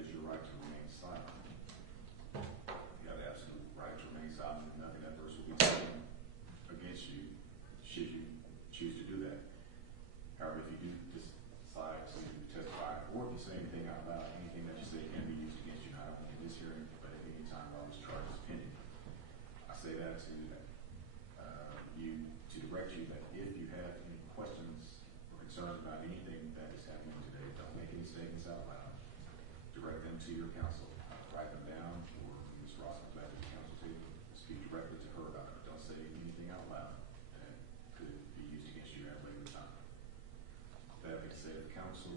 is your right to remain silent. You have the absolute right to remain silent, and nothing adverse will be taken against you should you choose to do that. However, if you do decide to testify or if you say anything out loud, anything that you say can be used against you, not only in this hearing, but at any time while this charge is pending. I say that to direct you that if you have any questions or concerns about anything that is happening today, don't make any statements out loud. Direct them to your counsel. Write them down, or Ms. Ross comes back to the counsel table. Speak directly to her about it. Don't say anything out loud that could be used against you at a later time. That being said, the counsel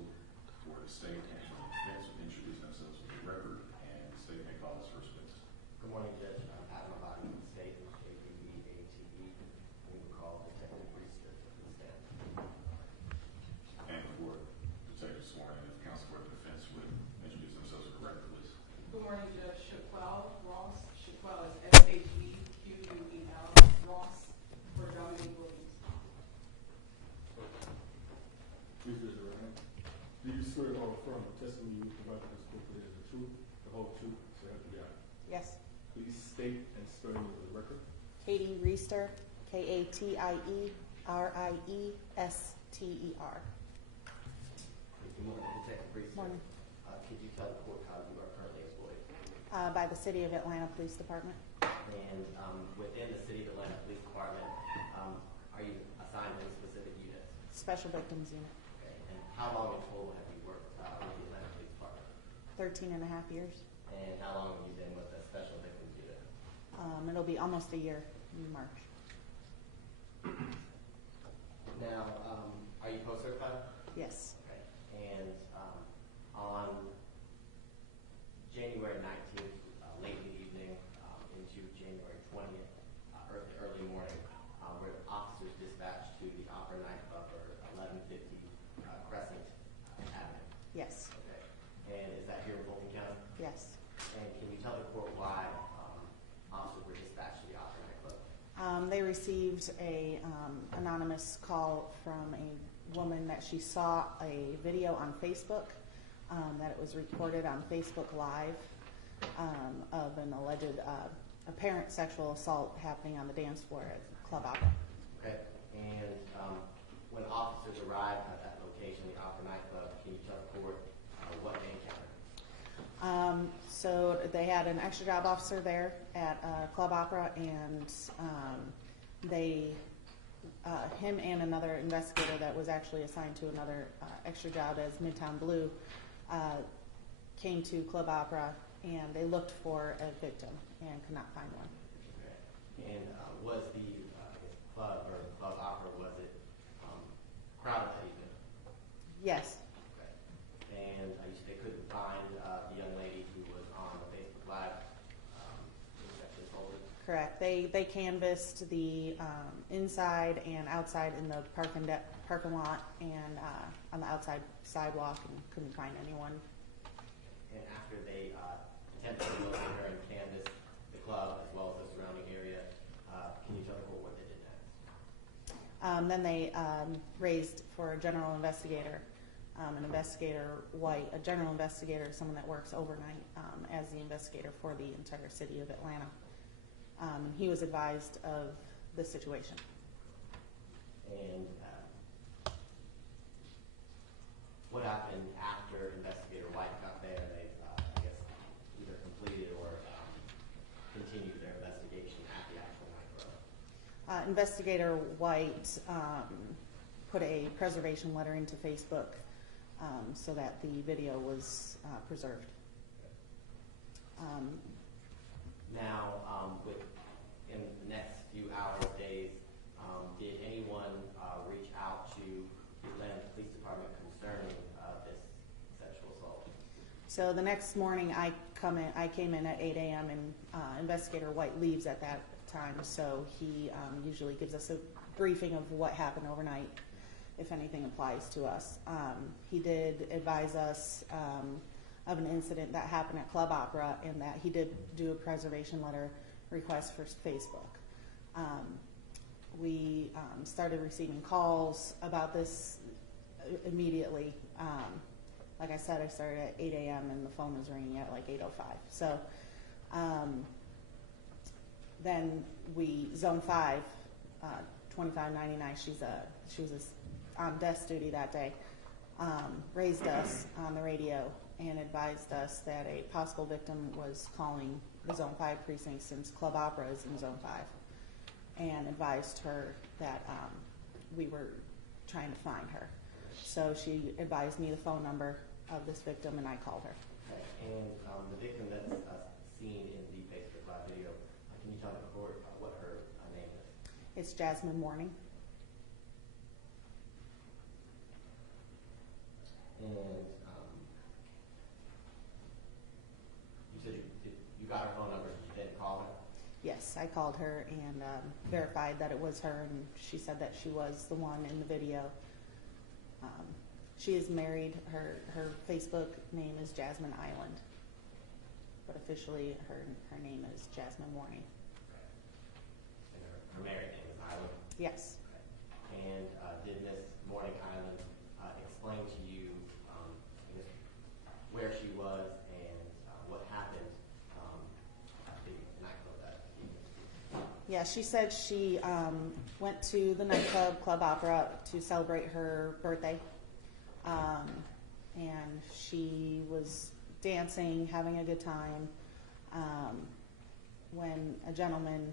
or the state and the defense will introduce themselves to the record, and the state may call its first witness. Good morning, Judge. I'm Pat Mabadi from the state, JPB-ATE. We will call Detective Reister to the stand. And for Detective sworn in, if counsel for the defense would introduce themselves to the record, please. Good morning, Judge. Shaquel Ross. Shaquel is S-H-E-Q-U-E-L. Ross for Dominique Williams. Please raise your right hand. Do you swear or affirm the testimony you provide to this court today is the truth, the whole truth, so help you God? Yes. Please state and spell your name for the record. Katie Reister, K-A-T-I-E-R-I-E-S-T-E-R. Good morning, Detective Reister. Morning. Could you tell the court how you are currently employed? By the City of Atlanta Police Department. And within the City of Atlanta Police Department, are you assigned to any specific units? Special Victims Unit. Okay. And how long in total have you worked with the Atlanta Police Department? 13 and a half years. And how long have you been with the Special Victims Unit? It'll be almost a year in March. Now, are you post-certified? Yes. Okay. And on January 19th, late in the evening, into January 20th, early morning, were officers dispatched to the Opera Nightclub for 1150 Crescent Avenue? Yes. Okay. And is that here in Fulton County? Yes. And can you tell the court why officers were dispatched to the Opera Nightclub? They received a anonymous call from a woman that she saw a video on Facebook, that it was recorded on Facebook Live, of an alleged apparent sexual assault happening on the dance floor at Club Opera. Okay. And when officers arrived at that location, the Opera Nightclub, can you tell the court what they encountered? So they had an extra job officer there at Club Opera, and him and another investigator that was actually assigned to another extra job as Midtown Blue came to Club Opera, and they looked for a victim and could not find one. Okay. And was the club or Club Opera, was it crowded that evening? Yes. Okay. And you said they couldn't find the young lady who was on the Facebook Live sexually assaulted? Correct. They canvassed the inside and outside in the parking lot and on the outside sidewalk, and couldn't find anyone. And after they attempted to locate her and canvass the club as well as the surrounding area, can you tell the court what they did next? Then they raised for a general investigator, an investigator White, a general investigator, someone that works overnight as the investigator for the entire city of Atlanta. He was advised of the situation. And what happened after Investigator White got there? They, I guess, either completed or continued their investigation at the actual nightclub? Investigator White put a preservation letter into Facebook so that the video was preserved. Now, in the next few hours, days, did anyone reach out to the Atlanta Police Department concerning this sexual assault? So the next morning, I came in at 8 a.m. and Investigator White leaves at that time. So he usually gives us a briefing of what happened overnight, if anything applies to us. He did advise us of an incident that happened at Club Opera, and that he did do a preservation letter request for Facebook. We started receiving calls about this immediately, like I said, I started at 8 a.m. and the phone was ringing at like 8:05. So then Zone 5, 2599, she was on desk duty that day, raised us on the radio and advised us that a possible victim was calling the Zone 5 precinct since Club Opera is in Zone 5, and advised her that we were trying to find her. So she advised me the phone number of this victim, and I called her. Okay. And the victim that's seen in the Facebook Live video, can you tell the court what her name is? It's Jasmine Warning. And you said you got her phone number, you didn't call her? Yes, I called her and verified that it was her, and she said that she was the one in the video. She is married. Her Facebook name is Jasmine Island, but officially her name is Jasmine Warning. And her married name is Island? Yes. Okay. And did Miss Morning Island explain to you I guess, where she was and what happened at the nightclub that evening? Yeah, she said she went to the nightclub, Club Opera, to celebrate her birthday. And she was dancing, having a good time, when a gentleman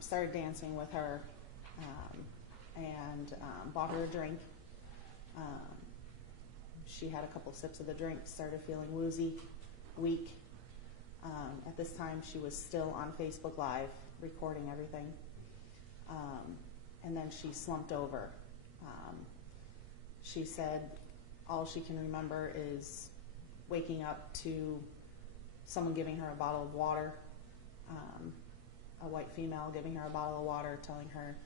started dancing with her and bought her a drink. She had a couple sips of the drink, started feeling woozy, weak. At this time, she was still on Facebook Live, recording everything. And then she slumped over. She said all she can remember is waking up to someone giving her a bottle of water, a white female giving her a bottle of water, telling her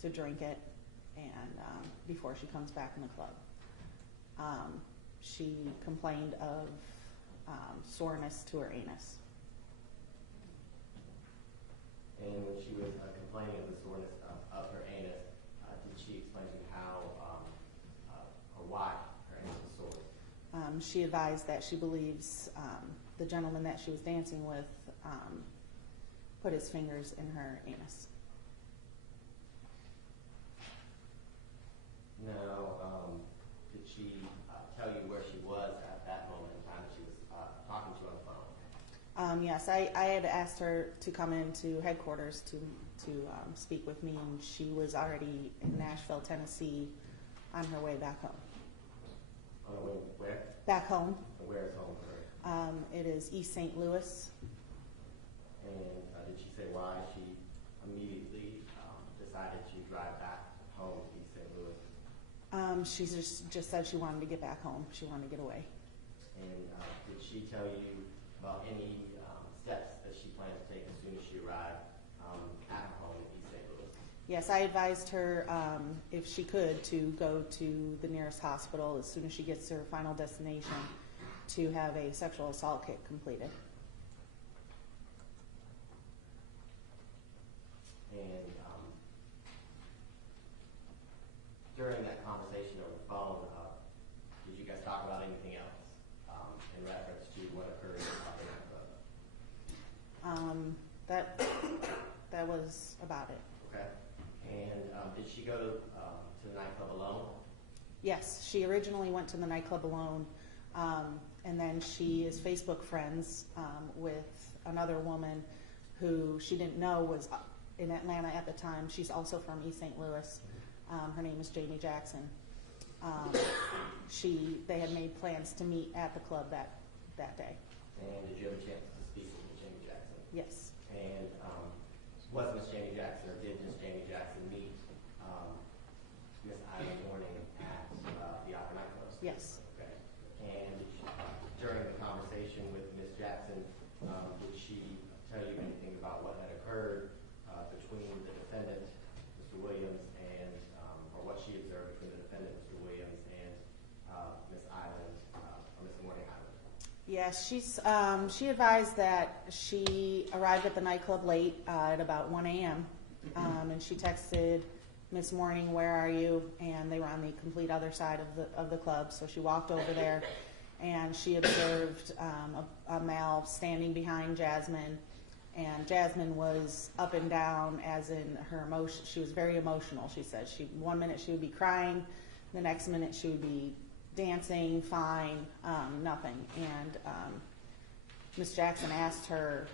to drink it, and before she comes back in the club. She complained of soreness to her anus. And when she was complaining of the soreness of her anus, did she explain to you how or why her anus was sore? She advised that she believes the gentleman that she was dancing with put his fingers in her anus. Now, did she tell you where she was at that moment in time that she was talking to you on the phone? Yes, I had asked her to come into headquarters to speak with me, and she was already in Nashville, Tennessee, on her way back home. On the way where? Back home. Where is home for her? It is East St. Louis. And did she say why she immediately decided to drive back home to East St. Louis? She just said she wanted to get back home. She wanted to get away. And did she tell you about any steps that she planned to take as soon as she arrived at her home in East St. Louis? Yes, I advised her, if she could, to go to the nearest hospital as soon as she gets to her final destination to have a sexual assault kit completed. And during that conversation over the phone, did you guys talk about anything else in reference to what occurred in the nightclub? That was about it. Okay. And did she go to the nightclub alone? Yes, she originally went to the nightclub alone, and then she is Facebook friends with another woman who she didn't know was in Atlanta at the time. She's also from East St. Louis. Her name is Jamie Jackson. They had made plans to meet at the club that day. And did you have a chance to speak with Ms. Jamie Jackson? Yes. And was Ms. Jamie Jackson, or did Ms. Jamie Jackson meet Ms. Island Warning at the Opera nightclub? Yes. Okay. And during the conversation with Ms. Jackson, did she tell you anything about what had occurred between the defendant, Mr. Williams, and or what she observed between the defendant, Mr. Williams, and Ms. Island, or Ms. Warning Island? Yes, she advised that she arrived at the nightclub late at about 1 a.m. And she texted Miss Morning, where are you? And they were on the complete other side of the club. So she walked over there, and she observed a male standing behind Jasmine, and Jasmine was up and down, as in her emotion. She was very emotional. She said one minute she would be crying, the next minute she would be dancing, fine, nothing. And Miss Jackson asked her,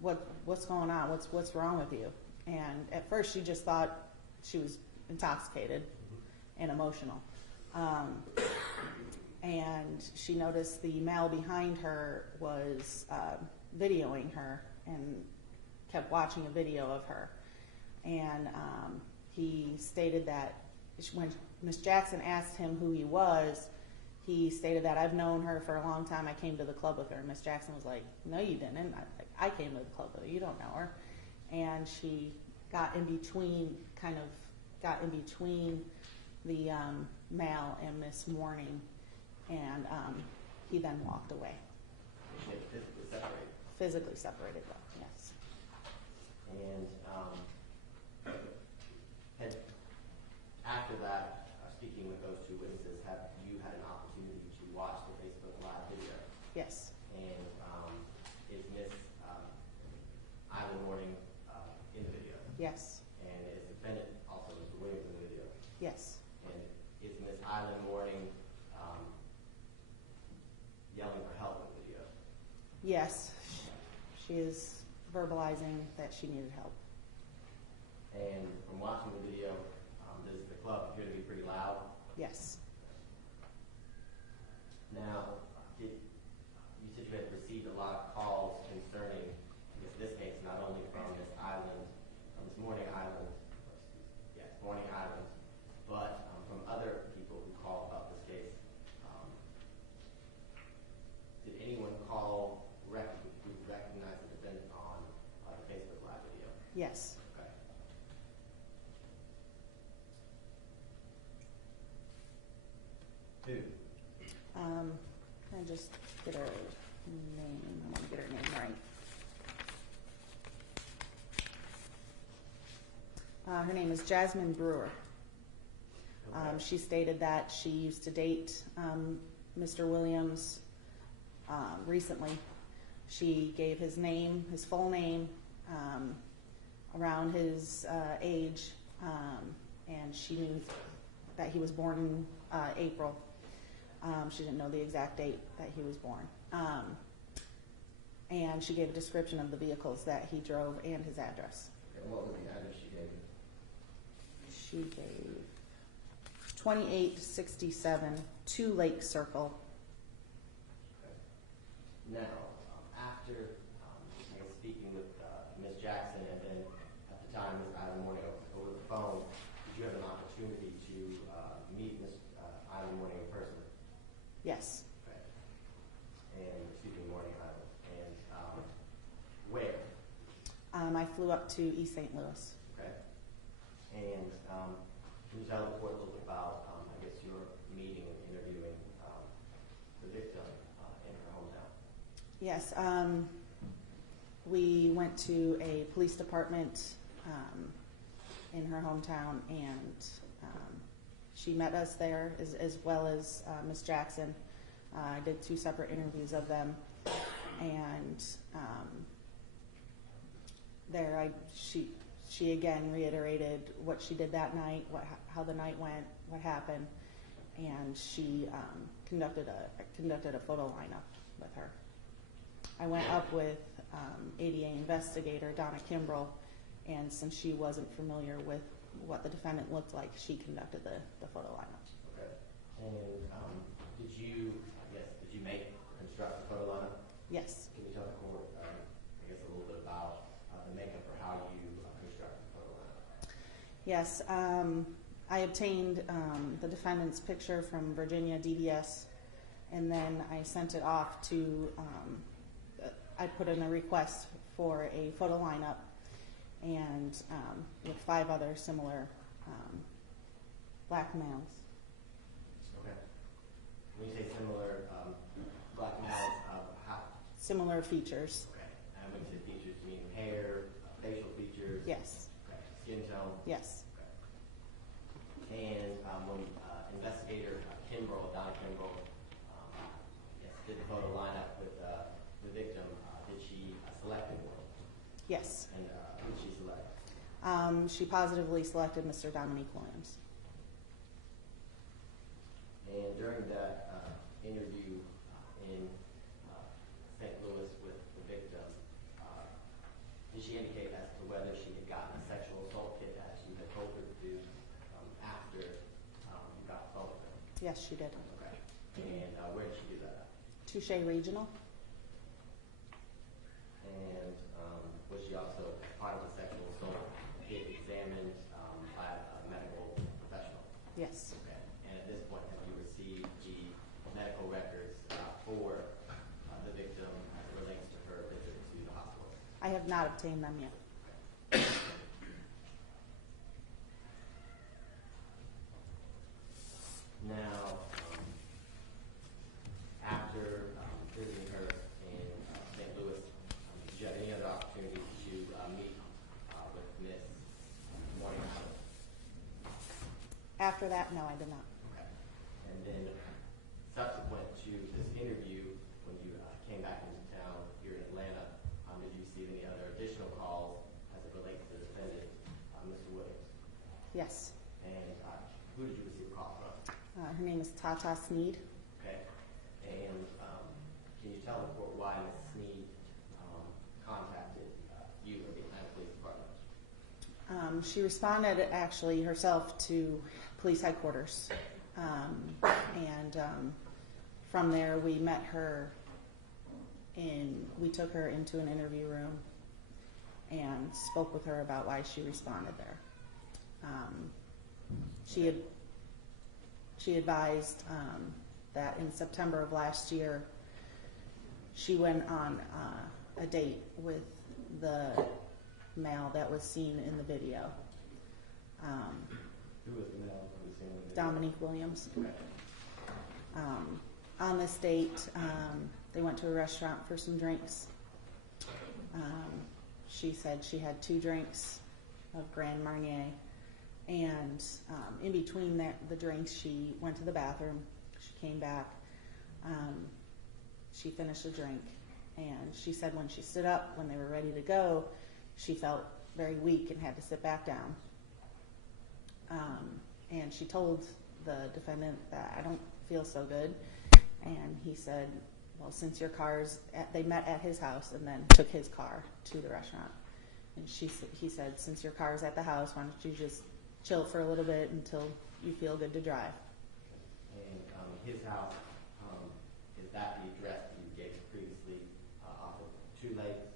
"What's going on? What's wrong with you?" And at first she just thought she was intoxicated and emotional. And she noticed the male behind her was videoing her and kept watching a video of her. And he stated that when Miss Jackson asked him who he was, he stated that, "I've known her for a long time. I came to the club with her." And Miss Jackson was like, "No, you didn't. I came to the club with her. You don't know her." And she got in between the male and Miss Morning, and he then walked away. Physically separated them, yes. And after that, speaking with those two witnesses, have you had an opportunity to watch the Facebook Live video? Yes. And is Miss Island Morning in the video? Yes. And is the defendant also Mr. Williams in the video? Yes. And is Miss Island Morning yelling for help in the video? Yes. She is verbalizing that she needed help. And from watching the video, does the club appear to be pretty loud? Yes. Now, you said you had received a lot of calls concerning, I guess in this case, not only from Miss Island, Miss Morning Island, Morning Island, but from other people who called about this case. Did anyone call who recognized the defendant on the Facebook Live video? Yes. Okay. Who? I just get her name. I want to get her name right. Her name is Jasmine Brewer. Okay. She stated that she used to date Mr. Williams recently. She gave his name, his full name, around his age, and she knew that he was born in April. She didn't know the exact date that he was born. And she gave a description of the vehicles that he drove and his address. And what was the address she gave you? She gave 2867 2 Lake Circle. Okay. Now, after I was speaking with Ms. Jackson, and then at the time Ms. Island Morning over the phone, did you have an opportunity to meet Ms. Island Morning in person? Yes. Okay. And Morning Island. And where? I flew up to East St. Louis. Okay. And can you tell the court a little bit about, I guess, your meeting and interviewing the victim in her hometown? Yes. We went to a police department in her hometown, and she met us there, as well as Ms. Jackson. I did 2 separate interviews of them, and there she again reiterated what she did that night, how the night went, what happened, and she conducted a photo lineup with her. I went up with ADA investigator Donna Kimbrell, and since she wasn't familiar with what the defendant looked like, she conducted the photo lineup. Okay. And did you construct the photo lineup? Yes. Can you tell the court, I guess, a little bit about the makeup or how you constructed the photo lineup? Yes. I obtained the defendant's picture from Virginia DDS, and then I sent it off to, I put in a request for a photo lineup, and with 5 other similar black males. Okay. When you say similar black males, how? Similar features. Okay. And when you say features, you mean hair, facial features? Yes. Okay. Skin tone? Yes. Okay. Yes. And who did she select? She positively selected Mr. Dominique Williams. And during that interview in St. Louis with the victim, did she indicate as to whether she had gotten a sexual assault kit as you had told her to do after you got the phone with her? Yes, she did. Okay. And where did she do that? Touche Regional. And was she also, as part of the sexual assault, kit examined by a medical professional? Yes. Okay. And at this point, have you received the medical records for the victim as it relates to her visit to the hospital? I have not obtained them yet. Now, after visiting her in St. Louis, did you have any other opportunities to meet with Miss Morningside? After that, no, I did not. Okay. And then, subsequent to this interview, when you came back into town here in Atlanta, did you receive any other additional calls as it relates to the defendant, Mr. Williams? Yes. And who did you receive a call from? Her name is Tata Sneed. Okay. And can you tell the court why Ms. Sneed contacted you or the Atlanta Police Department? She responded actually herself to police headquarters. From there we met her we took her into an interview room and spoke with her about why she responded there. She advised that in September of last year she went on a date with the male that was seen in the video. Who was the male who was seen in the video? Dominique Williams. Okay. On this date, they went to a restaurant for some drinks. She said she had 2 drinks of Grand Marnier, and in between the drinks, she went to the bathroom. She came back. She finished a drink, and she said when she stood up, when they were ready to go, she felt very weak and had to sit back down. And she told the defendant that I don't feel so good. And he said, well, since your car's they met at his house and then took his car to the restaurant. And he said, since your car's at the house, why don't you just chill for a little bit until you feel good to drive. And his house, is that the address that you gave previously off of 2 Lakes?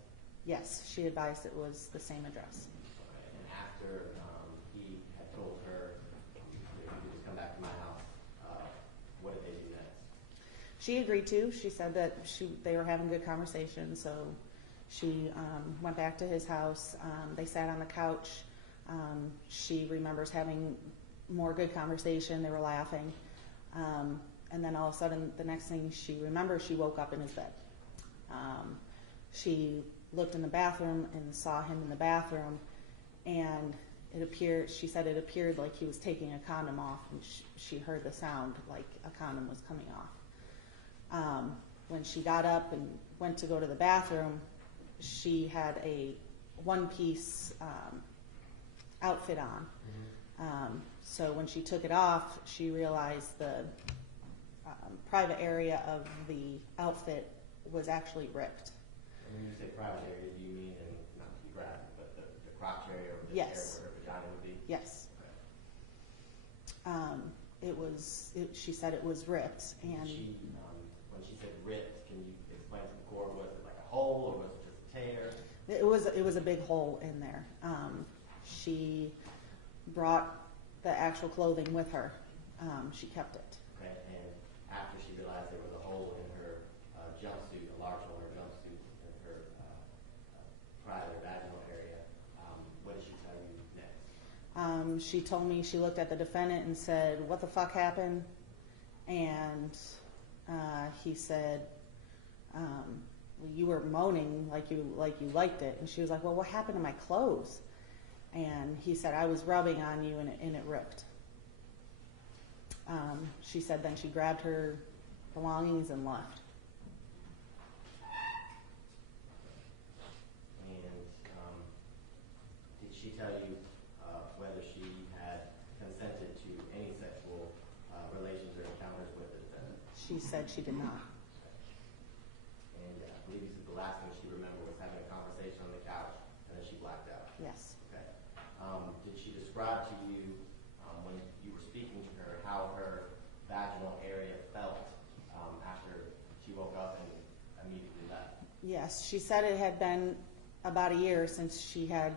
Yes, she advised it was the same address. Okay. And after he had told her, you could just come back to my house, what did they do next? She agreed to. She said that they were having good conversation, so she went back to his house. They sat on the couch. She remembers having more good conversation. They were laughing. And then all of a sudden, the next thing she remembers, she woke up in his bed. She looked in the bathroom and saw him in the bathroom, and she said it appeared like he was taking a condom off, and she heard the sound like a condom was coming off. When she got up and went to go to the bathroom, she had a one-piece outfit on. Mm-hmm. So when she took it off, she realized the private area of the outfit was actually ripped. And when you say private area, do you mean, and not to be graphic, but the crotch area or the Yes. area where her vagina would be? Yes. Okay. She said it was ripped, and When she said ripped, can you explain to the court, was it like a hole or was it just a tear? it was a big hole in there. She brought the actual clothing with her. She kept it. Okay, and after she realized there was a hole in her jumpsuit, a large hole in her jumpsuit in her private vaginal area, what did she tell you next? She told me she looked at the defendant and said, "What the fuck happened?" And he said, well, "You were moaning like you liked it." And she was like, "Well, what happened to my clothes?" And he said, "I was rubbing on you and it ripped." She said then she grabbed her belongings and left. And she tell you whether she had consented to any sexual relations or encounters with the defendant? She said she did not. And I believe you said the last thing she remembered was having a conversation on the couch, and then she blacked out. Yes. Okay. Did she describe to you, when you were speaking to her, how her vaginal area felt after she woke up and immediately left? Yes, she said it had been about a year since she had,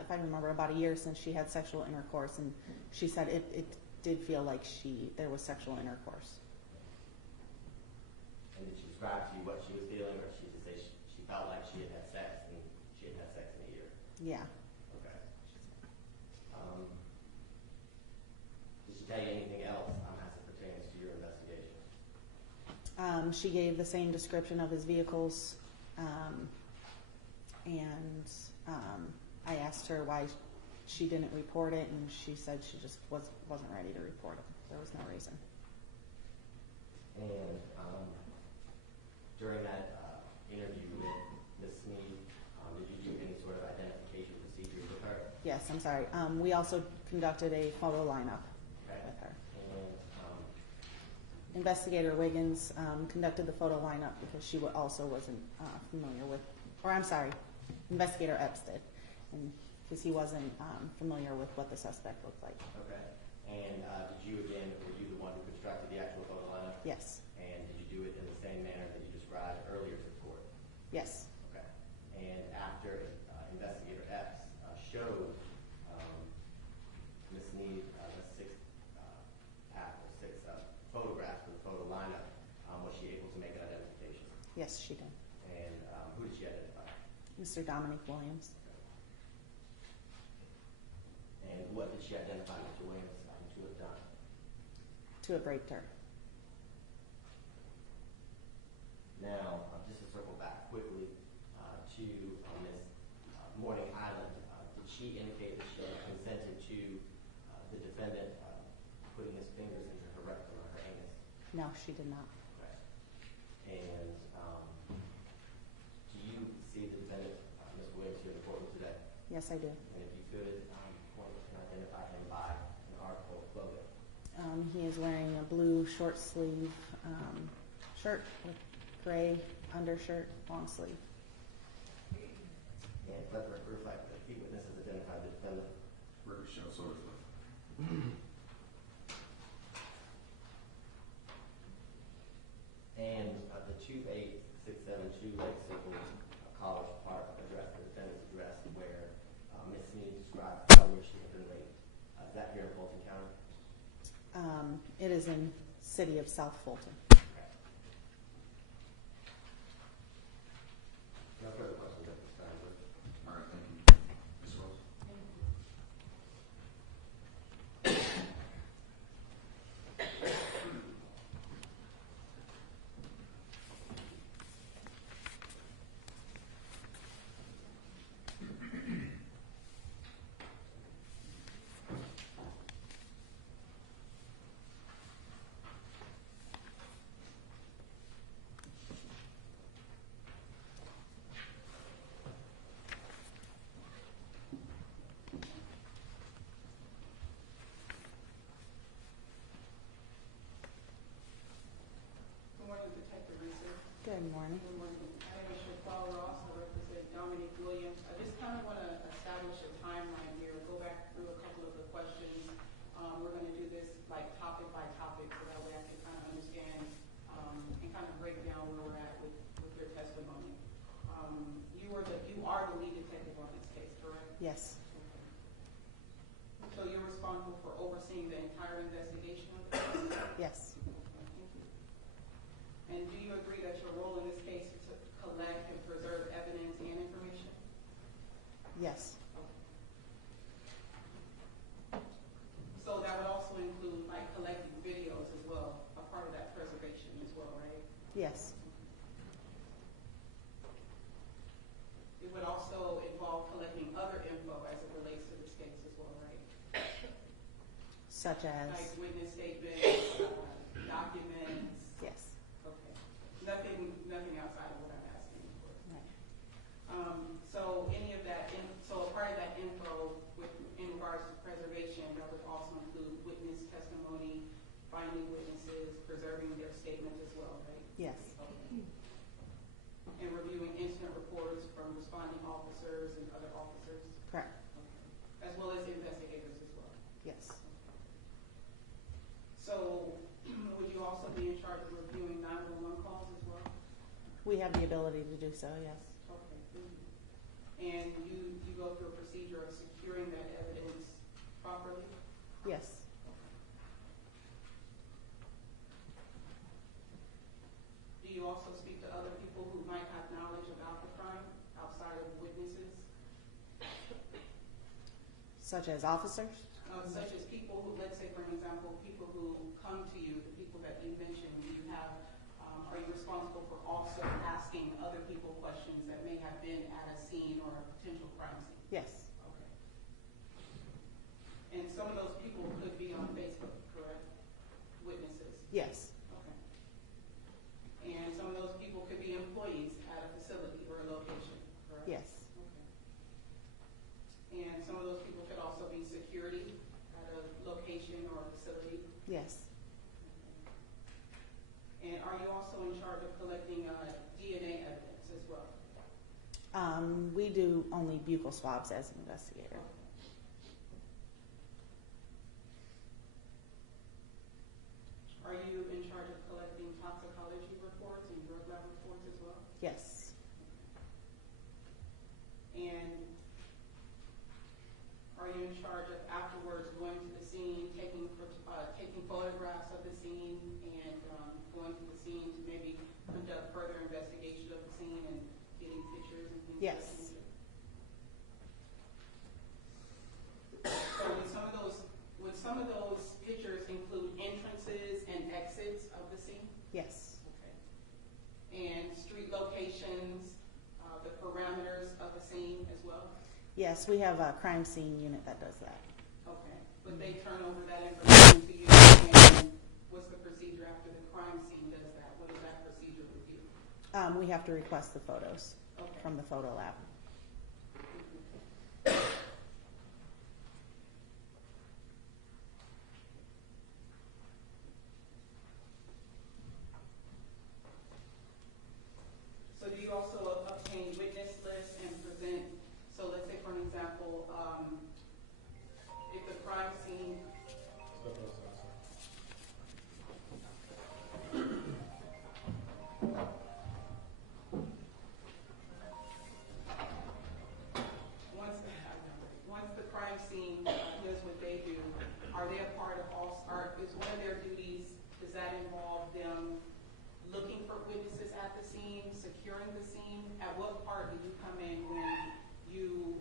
if I remember, about a year since she had sexual intercourse, and she said it did feel like there was sexual intercourse. And did she describe to you what she was feeling, or she just say she felt like she had had sex and she had had sex in a year? Yeah. Okay. Did she tell you anything else as it pertains to your investigation? She gave the same description of his vehicles, and I asked her why she didn't report it, and she said she just wasn't ready to report it. There was no reason. And during that interview with Ms. Sneed, did you do any sort of identification procedures with her? Yes, I'm sorry. We also conducted a photo lineup Okay. with her. And Investigator Wiggins conducted the photo lineup because she also wasn't familiar with, or I'm sorry, Investigator Epps did, and because he wasn't familiar with what the suspect looked like. okay. And were you the one who constructed the actual photo lineup? Yes. And did you do it in the same manner that you described earlier to the court? Yes. Okay. And after Investigator Epps showed Ms. Sneed the six photographs for the photo lineup, was she able to make an identification? Yes, she did. And who did she identify? Mr. Dominic Williams. And what did she identify Mr. Williams to have done? To have raped her. Now, just to circle back quickly to Ms. Morning Island, did she indicate that she had consented to the defendant putting his fingers into her rectum or her anus? No, she did not. Okay. And do you see the defendant, Mr. Williams, here in the courtroom today? Yes, I do. And if you could, point and identify him by an article of clothing. He is wearing a blue short sleeve shirt with gray undershirt, long sleeve. And let the record reflect that the witnesses identified the defendant. Record show sort of. And the 28672 Lexington College Park address, the defendant's address, where Ms. Sneed described where she had been raped. Is that here in Fulton County? It is in city of South Fulton. Okay. No further questions at this time, Liz. All right, thank you. Ms. Rose? Good morning, Detective Reeser. Good morning. Good morning. My name is Shaquille Ross. I represent Dominic Williams. I just kind of want to establish a timeline here, go back through a couple of the questions. We're going to do this like topic by topic, so that way I can kind of understand and kind of break down where we're at with your testimony. You are the lead detective on this case, correct? Yes. Okay. So you're responsible for overseeing the entire investigation of the case? Yes. Thank you. And do you agree that your role in this case is to collect and preserve evidence and information? Yes. So that would also include like collecting videos as well, a part of that preservation as well, right? Yes. It would also involve collecting other info as it relates to this case as well, right? Such as? Like witness statements, documents. Yes. Okay. Nothing outside of what I'm asking for. Right. So any of that, So a part of that info in regards to preservation, that would also include witness testimony, finding witnesses, preserving their statement as well, right? Yes. Okay. And reviewing incident reports from responding officers and other officers, Correct. as well as investigators as well. Yes. So would you also be in charge of reviewing 911 calls as well? We have the ability to do so, yes. Okay. And you go through a procedure of securing that evidence properly? Yes. Do you also speak to other people who might have knowledge about the crime outside of witnesses? Such as officers? Such as people who, let's say for an example, people who come to you, the people that you mentioned, you have, are you responsible for also asking other people questions that may have been at a scene or a potential crime scene? Yes. Okay. And some of those people could be on Facebook, correct? Witnesses? Yes. Okay. And some of those people could be employees at a facility or a location, correct? Yes. Okay. And some of those people could also be security at a location or a facility? Yes. Okay. And are you also in charge of collecting DNA evidence as well? We do only buccal swabs as an investigator. Are you in charge of collecting toxicology reports and drug lab reports as well? Yes. And are you in charge of afterwards going to the scene, taking photographs of the scene, and going to the scene to maybe conduct further investigation of the scene and getting pictures and things? Yes. Like that? So would some of those pictures include entrances and exits of the scene? Yes. Okay. And street locations, the parameters of the scene as well? Yes, we have a crime scene unit that does that. Okay, but they turn over that information to you, and what's the procedure after the crime scene does that? What is that procedure with you? We have to request the photos Okay. from the photo lab. So do you also obtain witness lists and present, so let's say for an example, if the crime scene, Step outside, sir. once the crime scene does what they do, are they a part of is one of their duties, does that involve them looking for witnesses at the scene, securing the scene? At what part do you come in when you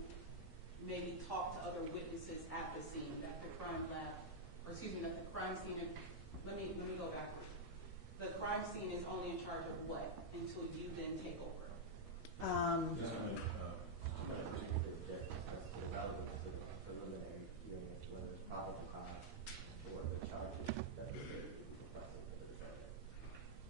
maybe talk to other witnesses at the scene, that the crime lab, or excuse me, that the crime scene, let me go backwards. The crime scene is only in charge of what until you then take over? Just a minute, That's the relevance to the preliminary hearing as to whether it's probable cause for the charges that the state is requesting for the defendant.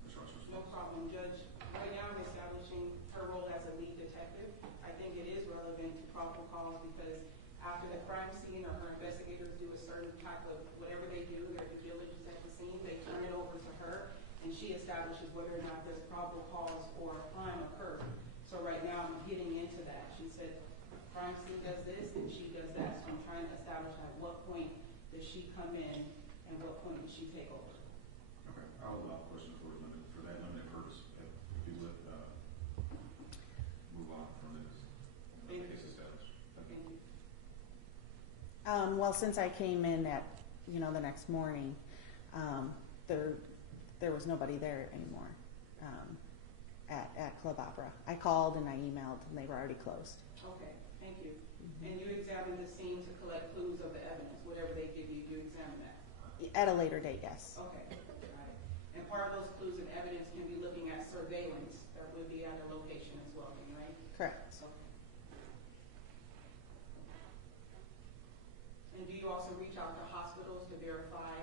Mr. Russell. No problem, Judge. Right now I'm establishing her role as a lead detective. I think it is relevant to probable cause because after the crime scene or her investigators do a certain type of whatever they do, their due diligence at the scene, they turn it over to her and she establishes whether or not there's probable cause for a crime occurred. So right now I'm getting into that. She said crime scene does this and she does that. So I'm trying to establish at what point does she come in and what point does she take over. Okay, I'll allow questions for that limited purpose, if you would, move on from this. Thank you. Case established. Thank you. Thank you. Well, since I came in at, the next morning, there was nobody there anymore at Club Opera. I called and I emailed and they were already closed. Okay, thank you. And you examine the scene to collect clues of the evidence, whatever they give you, you examine that? At a later date, yes. Okay, got it. And part of those clues and evidence can be looking at surveillance that would be at a location as well, right? Correct. Okay. And do you also reach out to hospitals to verify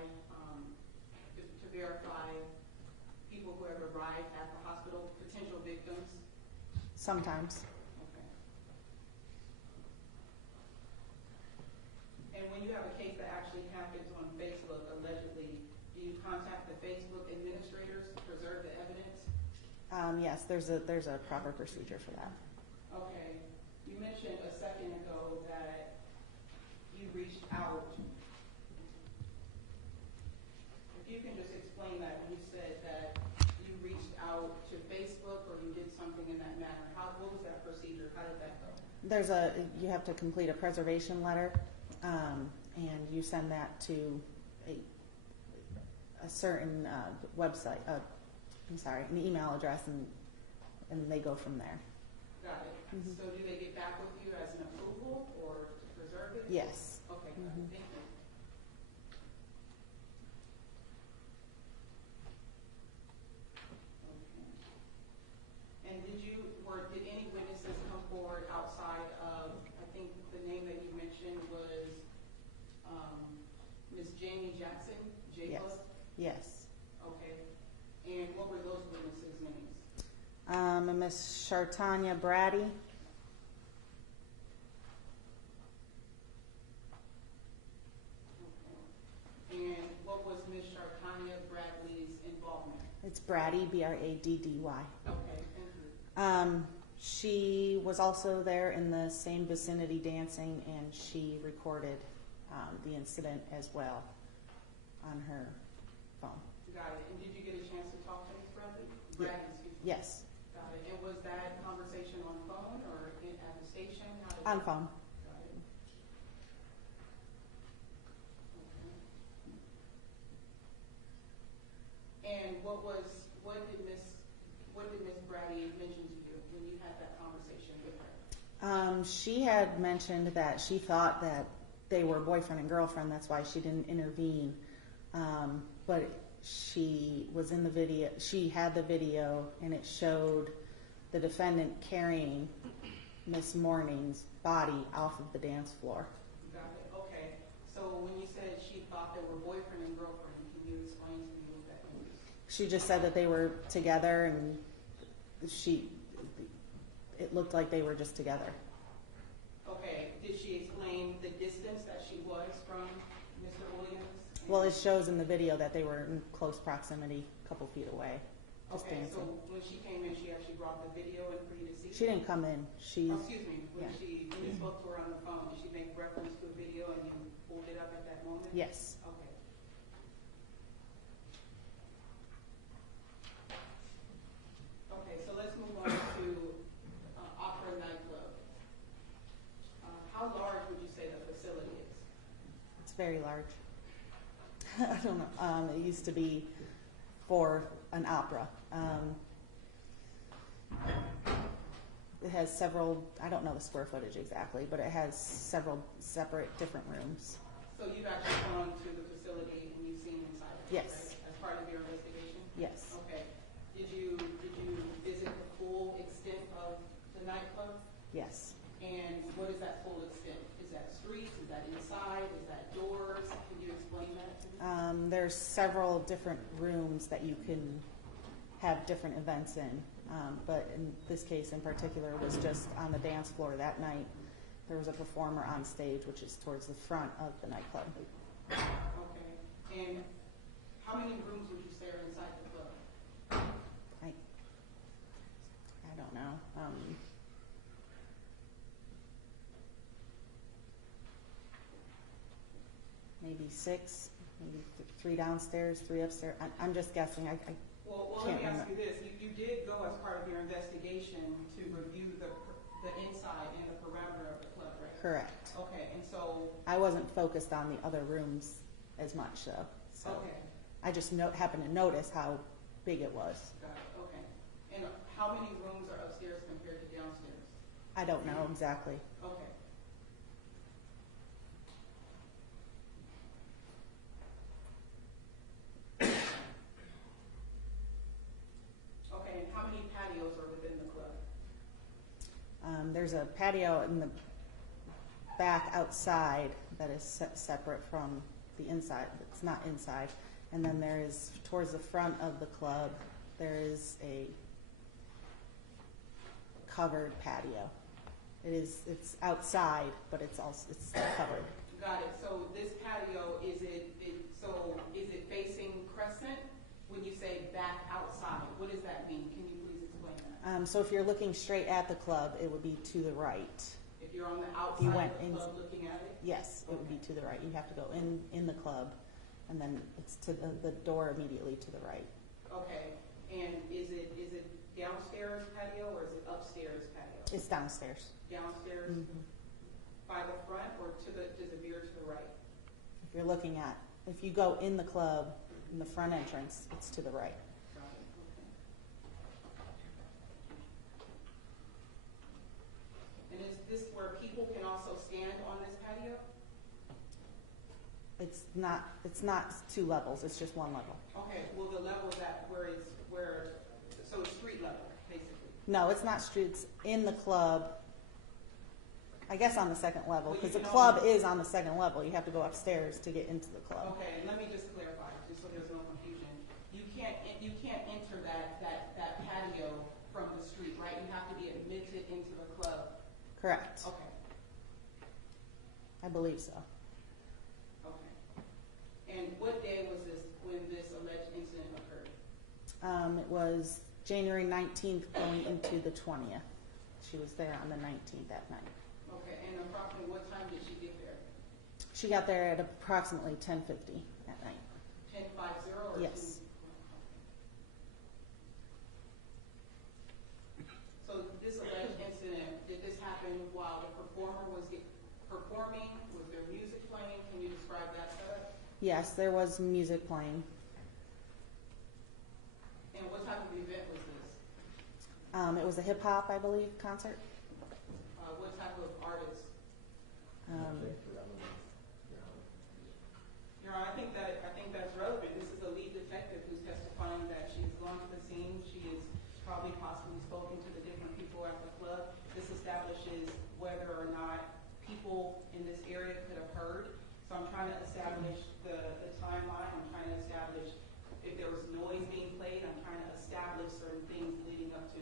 people who have arrived at the hospital, potential victims? Sometimes. Okay. And when you have a case that actually happens on Facebook, allegedly, do you contact the Facebook administrators to preserve the evidence? Yes, there's a proper procedure for that. Okay. You mentioned a second ago that you reached out. If you can just explain that, when you said that you reached out to Facebook or you did something in that manner, what was that procedure? How did that go? You have to complete a preservation letter, and you send that to a certain website, an email address, and they go from there. Got it. Mhm. So do they get back with you as an approval or to preserve it? Yes. Okay, got Mhm. it. Thank you. Okay. And did any witnesses come forward outside of, I think the name that you mentioned was Ms. Jamie Jackson? Yes. Yes. Okay. And what were those witnesses' names? Miss Shartanya Brady. Okay. And what was Ms. Shartanya Bradley's involvement? It's Brady, Braddy. Okay, thank you. She was also there in the same vicinity dancing, and she recorded the incident as well on her phone. Got it. And did you get a chance to talk to Ms. Bradley? Yeah. Bradley, excuse me. Yes, Got it. And was that conversation on phone or at the station? How did on that- phone. Got it. Okay. And what did Ms. Bradley mention to you when you had that conversation with her? She had mentioned that she thought that they were boyfriend and girlfriend. That's why she didn't intervene. But she was in the video. She had the video, and it showed the defendant carrying Miss Morning's body off of the dance floor. Got it. Okay. So when you said she thought they were boyfriend and girlfriend, can you explain to me what that means? She just said that they were together, and it looked like they were just together. Okay. Did she explain the distance that she was from Mr. Williams? Well, it shows in the video that they were in close proximity, a couple feet away, just Okay, so dancing. when she came in, she actually brought the video in for you to see? She didn't come in. Oh, excuse me, when yeah. you spoke to her on the phone, did she make reference to a video and you pulled it up at that moment? Yes. Okay. Okay, so let's move on to Opera Nightclub. How large would you say the facility is? It's very large. I don't know. It used to be for an opera. It has several, I don't know the square footage exactly, but it has several separate different rooms. So you've actually gone to the facility and you've seen inside of it, Yes. right? As part of your investigation? Yes. Okay. Did you visit the full extent of the nightclub? Yes. And what is that full extent? Is that streets? Is that inside? Is that doors? Can you explain that to me? There's several different rooms that you can have different events in. But in this case in particular was just on the dance floor that night. There was a performer on stage, which is towards the front of the nightclub. Okay. And how many rooms would you say are inside the club? I don't know. Maybe 6, maybe 3 downstairs, 3 upstairs. I'm just guessing. Well, let Can't me ask remember. you this. You did go as part of your investigation to review the inside and the perimeter of the club, right? Correct. Okay. And so, I wasn't focused on the other rooms as much, though. So okay. I just happened to notice how big it was. Got it. Okay. And how many rooms are upstairs compared to downstairs? I don't know exactly. Okay. Okay, and how many patios are within the club? There's a patio in the back outside that is separate from the inside. It's not inside. And then there is, towards the front of the club, there is a covered patio. It's outside, but it's covered. Got it. So this patio, is it facing Crescent? When you say back outside, what does that mean? Can you please explain that? So if you're looking straight at the club, it would be to the right. If you're on the You outside went of the in- club looking at it? Yes, it would be to the right. You have to go in the club, and then it's to the door immediately to the right. Okay. And is it downstairs patio or is it upstairs patio? It's downstairs. Downstairs by the front or does it veer to the right? If you go in the club, in the front entrance, it's to the right. Got it. Okay. And is this where people can also stand on this patio? It's not 2 levels, it's just 1 level. Okay, well, the level that so it's street level, basically. No, it's not street, it's in the club. I guess on the 2nd level, Well, you because the can club only- is on the 2nd level. You have to go upstairs to get into the club. Okay, and let me just clarify, just so there's no confusion. You can't enter that patio from the street, right? You have to be admitted into the club. Correct. Okay, I believe so. okay. And what day was this when this alleged incident occurred? It was January 19th going into the 20th. She was there on the 19th that night. Okay, and approximately what time did she get there? She got there at approximately 10:50 at night. 10:50 or? Yes. So this alleged incident, did this happen while the performer was performing? Was there music playing? Can you describe that setup? Yes, there was music playing. And what type of event was this? It was a hip hop, I believe, concert. What type of artist? Um, Your Honor, I think that's relevant. This is a lead detective who's testifying that she's gone to the scene. She has probably possibly spoken to the different people at the club. This establishes whether or not people in this area could have heard. So I'm trying to establish the timeline. I'm trying to establish if there was noise being played. I'm trying to establish certain things leading up to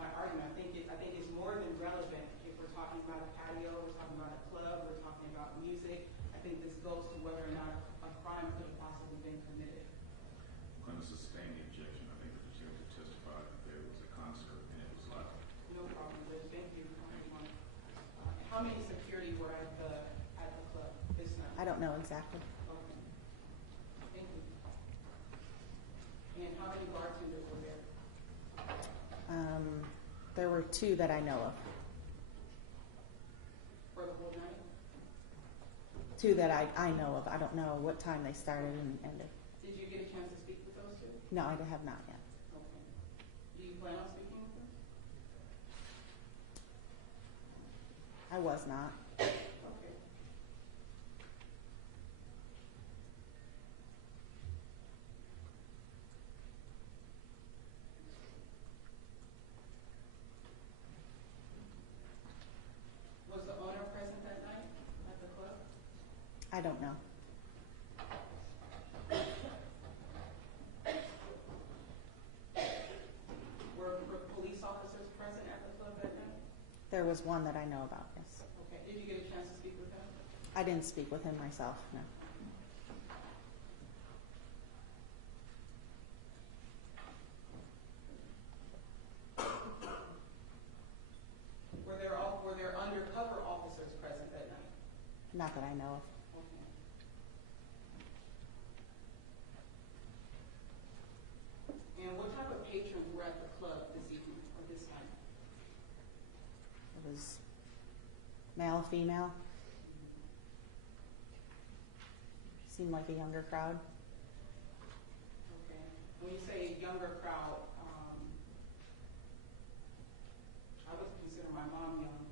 my argument. I think it's more than relevant if we're talking about a patio, we're talking about a club, we're talking about music. I think this goes to whether or not a crime could have possibly been committed. I'm going to sustain the objection. I think the detective testified that there was a concert and it was loud. No problem, Judge. Thank you. How many security were at the club this night? I don't know exactly. Okay. Thank you. And how many bartenders were there? There were 2 that I know of. For the whole night? 2 that I know of. I don't know what time they started and ended. Did you get a chance to speak with those 2? No, I have not yet. Okay. Do you plan on speaking with them? I was not. Okay. Was the owner present that night at the club? I don't know. Were police officers present at the club that night? There was one that I know about, yes. Okay. Did you get a chance to speak with them? I didn't speak with him myself, no. Were there undercover officers present that night? Not that I know of. Okay. And what type of patrons were at the club this evening or this night? It was male, female. Seemed like a younger crowd. Okay. When you say younger crowd, I would consider my mom young,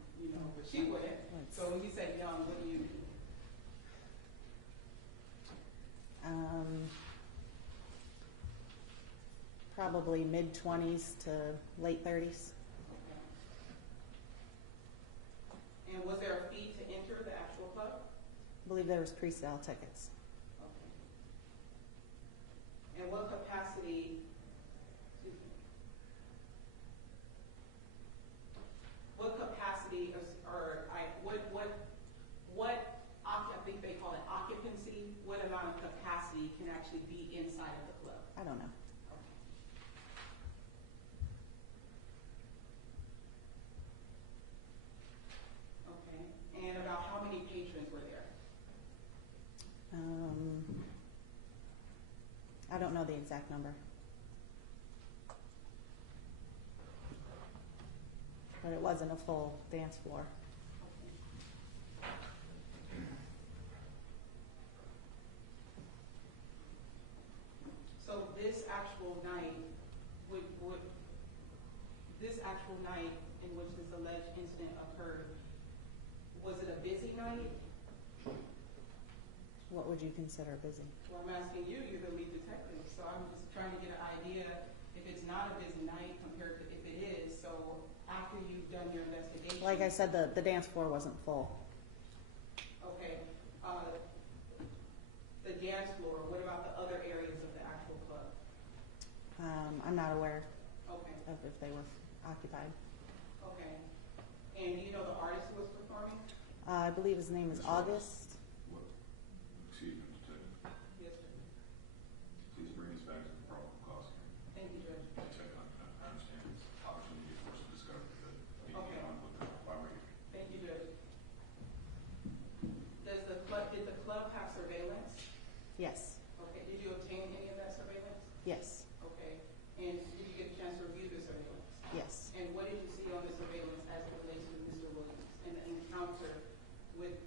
but she wouldn't. So when you say young, what do you mean? Probably mid-20s to late 30s. Okay. And was there a fee to enter the actual club? I believe there was pre-sale tickets. Okay. And what capacity, excuse me, what capacity I think they amount of capacity can actually be inside of the club? I don't know. Okay. And about how many patrons were there? I don't know the exact number. But it wasn't a full dance floor. So this actual night, this actual night in which this alleged incident occurred, was it a busy night? What would you consider busy? Well, I'm asking you, you're the lead detective, so I'm just trying to get an idea if it's not a busy night compared to if it is. So after you've done your investigation. Like I said, the dance floor wasn't full. Okay. The dance floor, what about the other areas of the actual club? I'm not aware Okay. of if they were occupied. Okay. And do you know the artist who was performing? I believe his name is August. What, excuse me, Detective, Yes, sir. please bring us back to the probable cause hearing. Thank you, Judge. Detective, I understand it's opportunity for us to discover the Okay. on with why we're here. Thank you, Judge. Did the club have surveillance? Yes. Okay. Did you obtain any of that surveillance? Yes. Okay. And did you get a chance to review the surveillance? Yes. And what did you see on the surveillance as it relates to Mr. Williams and the encounter with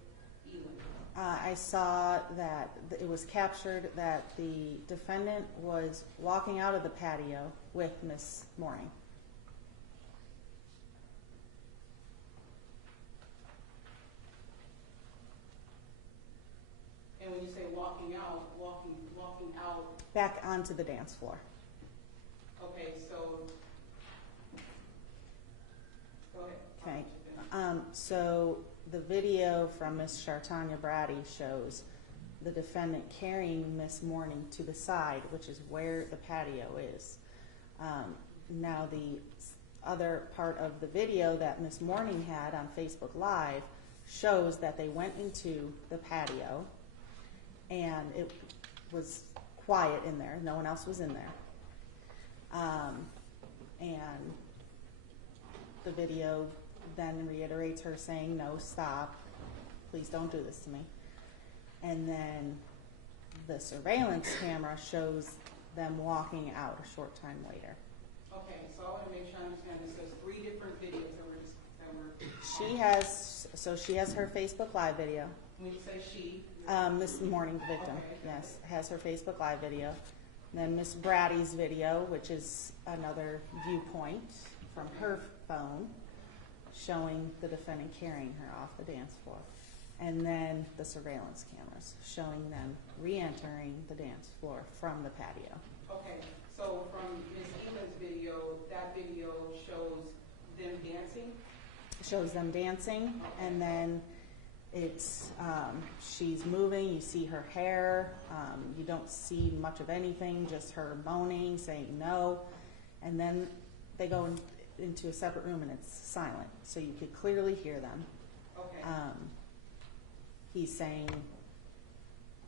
Elon? I saw that it was captured that the defendant was walking out of the patio with Miss Morning. And when you say walking out, Back onto the dance floor. okay, so, go ahead. Okay. So the video from Miss Chartanya Brady shows the defendant carrying Miss Morning to the side, which is where the patio is. Now the other part of the video that Miss Morning had on Facebook Live shows that they went into the patio and it was quiet in there. No one else was in there. And the video then reiterates her saying, "No, stop. Please don't do this to me." And then the surveillance camera shows them walking out a short time later. Okay, so I want to make sure I understand this. There's 3 different videos that were. She has her Facebook Live video. When you say she. Miss Morning, the victim, Okay. yes, has her Facebook Live video. Then Miss Brady's video, which is another viewpoint from her phone, showing the defendant carrying her off the dance floor. And then the surveillance cameras showing them re-entering the dance floor from the patio. Okay, so from Ms. Elam's video, that video shows them dancing? Shows them dancing, and then it's she's moving. You see her hair. You don't see much of anything, just her moaning, saying no. And then they go into a separate room, and it's silent, so you could clearly hear them. Okay. He's saying,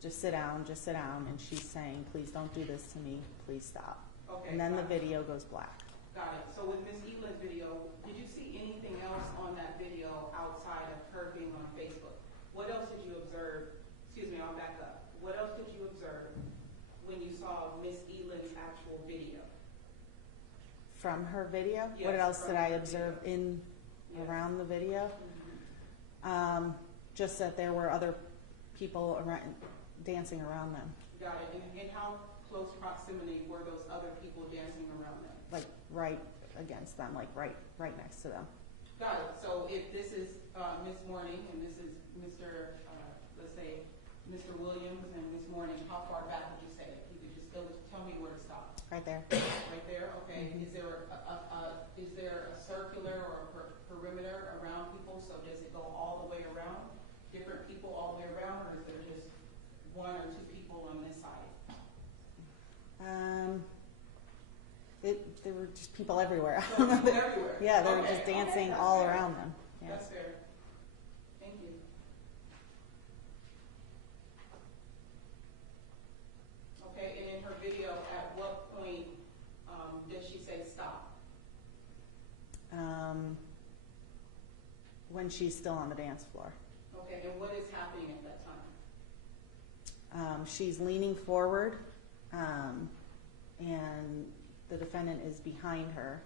just sit down, and she's saying, "Please don't do this to me. Please stop." Okay. And then the got it. video goes black. Got it. So with Ms. Elam's video, did you see anything else on that video outside of her being on Facebook? What else did you observe? Excuse me, I'll back up. What else did you observe when you saw Ms. Elam's actual video? From her video, Yes, what else from did I her observe video. in Yes. around the video? Mhm. Just that there were other people around, dancing around them, Got it. And in how close proximity were those other people dancing around them? like right against them, like right next to them. Got it. So if this is Ms. Morning and this is Mr. Let's say Mr. Williams and Ms. Morning, how far back would you say? If you could just tell me where to stop. Right there. Right there. Okay. Mhm. Is there a circular or a perimeter around people? So does it go all the way around? Different people all the way around, or is there just 1 or 2 people on this side? There were just people everywhere. So people everywhere. Yeah, they were Okay, just dancing that's all fair. around them. Yeah. That's fair. Thank you. when she's still on the dance floor. Okay, and what is happening at that time? She's leaning forward, and the defendant is behind her,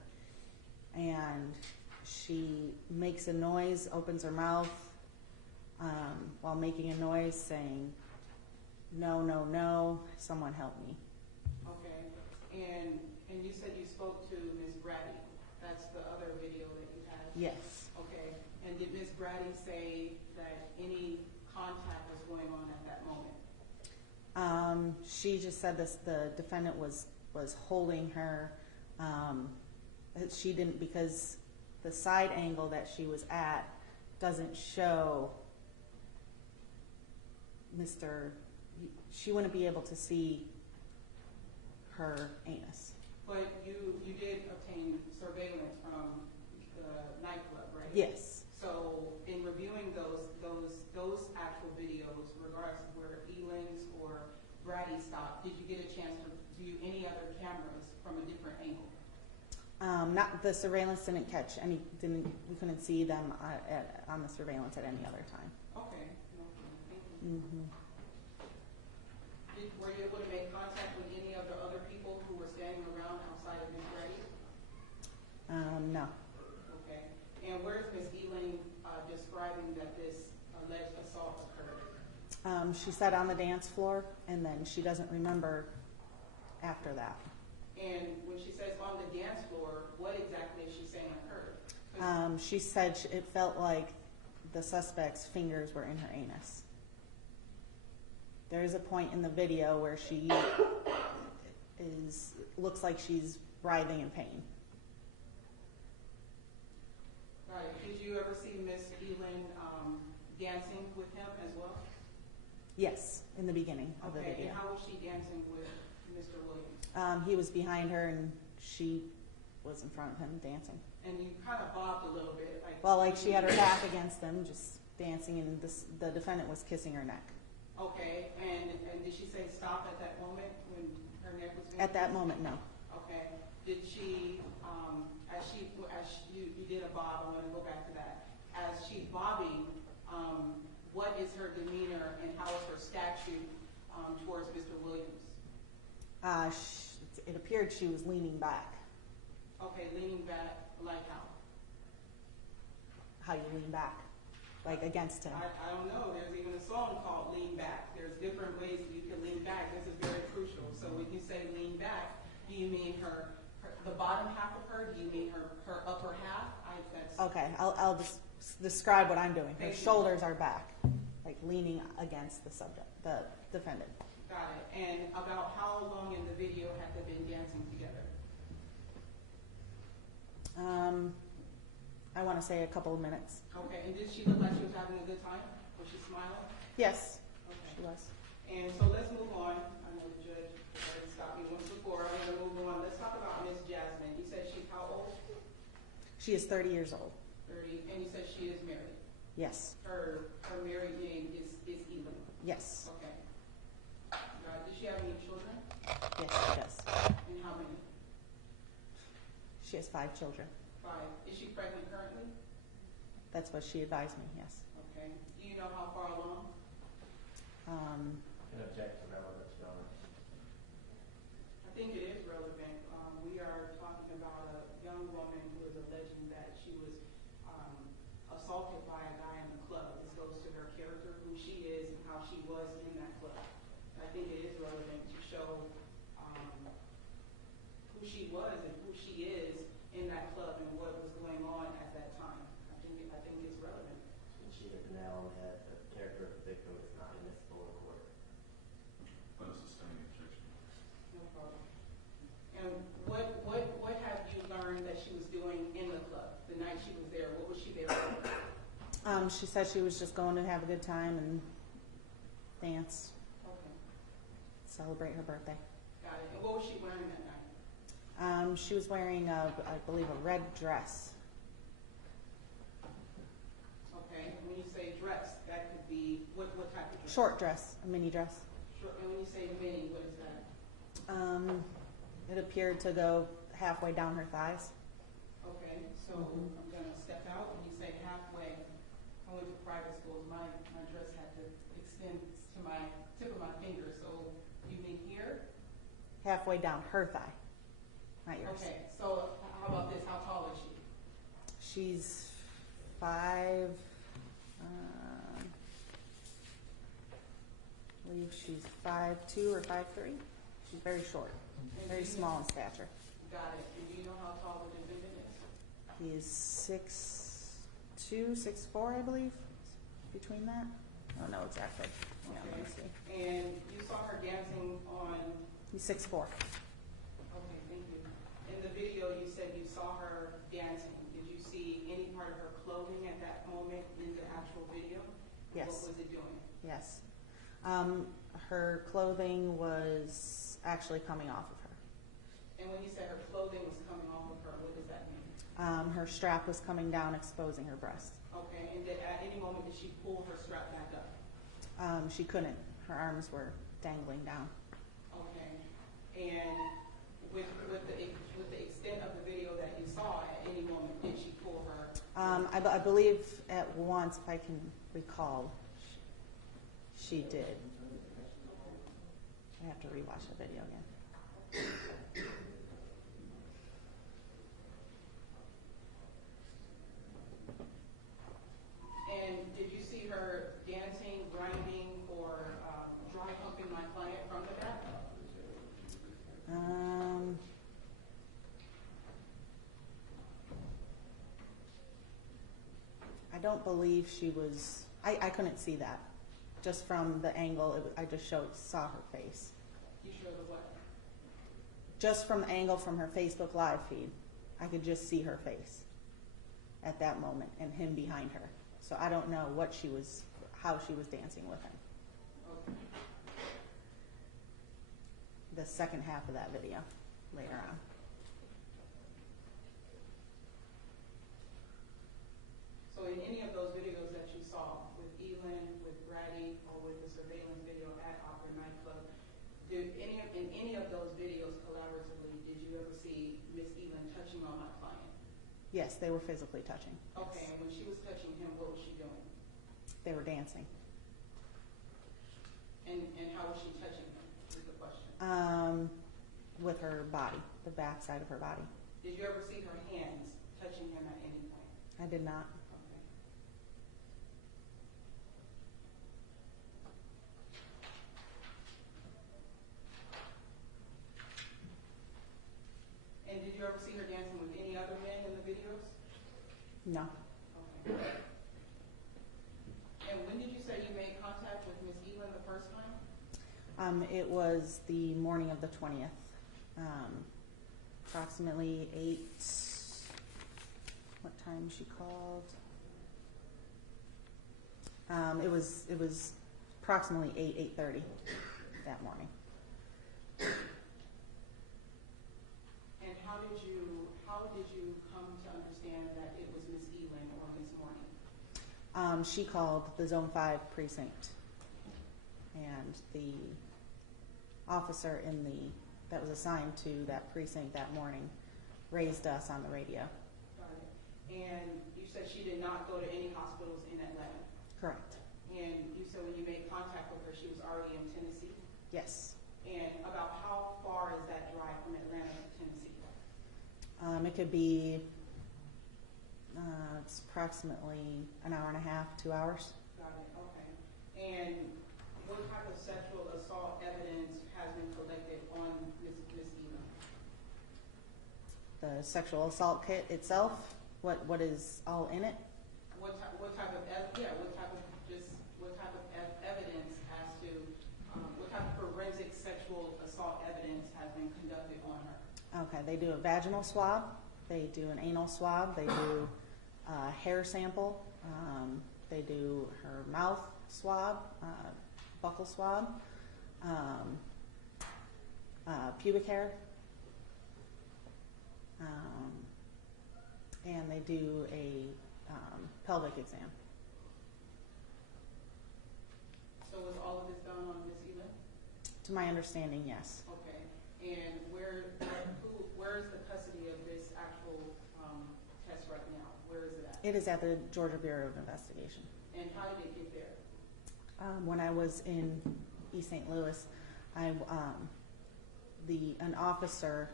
and she makes a noise, opens her mouth, while making a noise saying, "No, no, no, someone help me." Okay, and you said you spoke to Ms. Brady. That's the other video that you had? Yes. Okay, and did Ms. Brady say that any contact was going on at that moment? She just said this, the defendant was holding her. She didn't, because the side angle that she was at doesn't show she wouldn't be able to see her anus. But you did obtain surveillance from the nightclub, right? Yes. So in reviewing those actual videos, regardless of where Eling's or Brady stopped, did you get a chance to view any other cameras from a different angle? Not the surveillance didn't catch any. We couldn't see them on the surveillance at any other time. Okay. Thank you. Mm-hmm. Were you able to make contact with any of the other people who were standing around outside of Ms. Brady? No. Okay. And where is Ms. Eling describing that this alleged assault occurred? She said on the dance floor, and then she doesn't remember after that. And when she says on the dance floor, what exactly is she saying occurred? She said it felt like the suspect's fingers were in her anus. There is a point in the video where she looks like she's writhing in pain. Right. Did you ever see Ms. Eling dancing with him as well? Yes, in the beginning of the video. And how was she dancing with Mr. Williams? He was behind her, and she was in front of him dancing. And you kind of bobbed a little bit. Like she had her back against him, just dancing, and the defendant was kissing her neck. Okay, and did she say stop at that moment when her neck was being At that kissed? moment, no. Okay. Did she, you did a bob, I'm going to go back to that. As she's bobbing, what is her demeanor and how is her statue towards Mr. Williams? It appeared she was leaning back. Okay, leaning back, like how? How you lean back? Like against him. I don't know. There's even a song called Lean Back. There's different ways that you can lean back. This is very crucial. So when you say lean back, do you mean the bottom half of her? Do you mean her upper half? Okay, I'll just describe what I'm doing. Her Thank you. shoulders are back, like leaning against the defendant. Got it. And about how long in the video had they been dancing together? I want to say a couple of minutes. Okay. And did she look like she was having a good time? Was she smiling? Yes, Okay. she was. And so let's move on. I know the judge already stopped me once before. I'm going to move on. Let's talk about Miss Jasmine. You said she's how old? She is 30 years old. 30. And you said she is married. Yes. Her married name is Elam. Yes. Okay. Does she have any children? Yes, she does. And how many? She has 5 children. 5. Is she pregnant currently? That's what she advised me, yes. Okay. Do you know how far along? Can object to relevance, Your Honor. I think it is relevant. We are talking about a young woman who is alleging that she was assaulted by a guy in the club. This goes to her character, who she is, and how she was in that club. I think it is relevant to show who she was and who she is in that club and what was going on at that time. I think it's relevant. And she hit the nail on the head. The character of the victim is not admissible in court. Unsustaining objection. No problem. And what have you learned that she was doing in the club the night she was there? What was she there for? She said she was just going to have a good time and dance, Okay, celebrate her birthday. got it. And what was she wearing that night? She was wearing, I believe, a red dress. Okay, and when you say dress, that could be, what type of dress? Short dress, a mini dress. Short. And when you say mini, what is that? It appeared to go halfway down her thighs. Okay, so I'm going to step out. When you say halfway, I went to private schools. My dress had to extend to my tip of my finger. So you mean here? Halfway down her thigh, not yours. Okay. So how about this? How tall is she? She's 5. I believe she's 5'2" or 5'3". She's very short, very small in stature. Got it. And do you know how tall the defendant is? He is 6'2", 6'4", I believe, between that. I don't know exactly. Yeah, let me see. And you saw her dancing on. He's 6'4". Okay, thank you. In the video, you said you saw her dancing. Did you see any part of her clothing at that moment in the actual video? Yes. What was it doing? Yes. Her clothing was actually coming off of her. And when you said her clothing was coming off of her, what does that mean? Her strap was coming down, exposing her breast. Okay, and did, at any moment did she pull her strap back up? She couldn't. Her arms were dangling down. Okay, and with the extent of the video that you saw, at any moment did she pull her? I believe at once, if I can recall, she did. I have to rewatch the video again. And did you see her dancing, grinding, or dry humping my client from the back? I don't believe she was. I couldn't see that. Just from the angle, I just saw her face. You showed the what? Just from the angle from her Facebook Live feed, I could just see her face at that moment and him behind her. So I don't know how she was dancing with him. Okay. The second half of that video later on. So in any of those videos that you saw, with Elin, with Brady, or with the surveillance video at Opera Nightclub, in any of those videos collaboratively, did you ever see Miss Elin touching on my client? Yes, they were physically touching. Okay, Yes. and when she was touching him, what was she doing? They were dancing. And how was she touching him, is the question. With her body, the back side of her body. Did you ever see her hands touching him at any point? I did not. And did you ever see her dancing with any other men in the videos? No. Okay. And when did you say you made contact with Miss Elin the first time? It was the morning of the 20th. Approximately 8. What time she called? It was approximately 8:30 that morning. And how did you come to understand that it was Miss Elin or Miss Morning? She called the Zone 5 precinct, and the officer that was assigned to that precinct that morning raised us on the radio. Got it. And you said she did not go to any hospitals in Atlanta. Correct. And you said when you made contact with her, she was already in Tennessee. Yes. And about how far is that drive from Atlanta to Tennessee? It could be, it's approximately an hour and a half, 2 hours. Got it, okay. And what type of sexual assault evidence has been collected on Miss Elin? The sexual assault kit itself, what is all in it? What type of evidence as to what type of forensic sexual assault evidence has been conducted on her? Okay, they do a vaginal swab, they do an anal swab, they do a hair sample, they do her mouth swab, buccal swab, pubic hair, and they do a pelvic exam. So was all of this done on Miss Elin? To my understanding, yes. Okay. And where is the custody of this actual test right now? Where is it at? It is at the Georgia Bureau of Investigation. And how did it get there? When I was in East St. Louis, an officer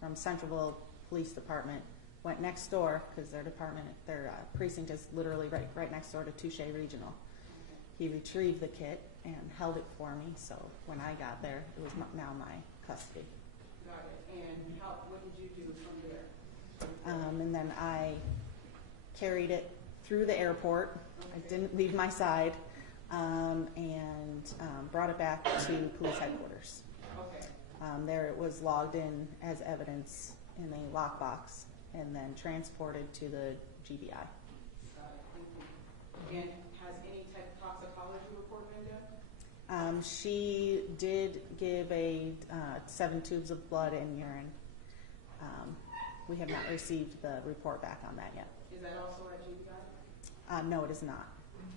from Centralville Police Department went next door, because their precinct is literally right next door to Touche Regional. He retrieved the kit and held it for me, so when I got there, it was now my custody. Got it. And what did you do from there? And then I carried it through the airport. I didn't leave my side, and brought it back to police headquarters. Okay. There it was logged in as evidence in a lockbox, and then transported to the GBI. Got it. Thank you. And has any type of toxicology report been done? She did give 7 tubes of blood and urine. We have not received the report back on that yet. Is that also at GBI? No, it is not.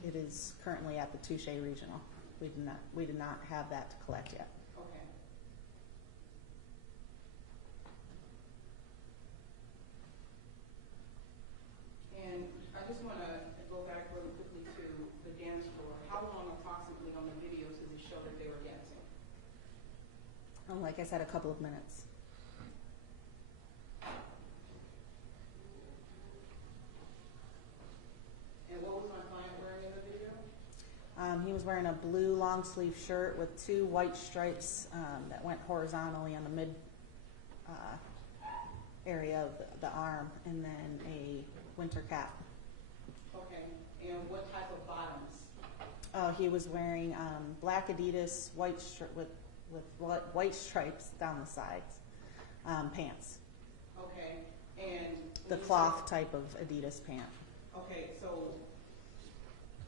It is currently at the Touche Regional. We did not have that to collect yet. Okay. And I just want to go back really quickly to the dance floor. How long approximately on the videos does it show that they were dancing? Like I said, a couple of minutes. And what was my client wearing in the video? He was wearing a blue long sleeve shirt with 2 white stripes that went horizontally on the mid area of the arm, and then a winter cap. Okay. And what type of bottoms? He was wearing black Adidas with white stripes down the sides, pants. Okay. And The when you cloth type of Adidas pant. say- Okay, so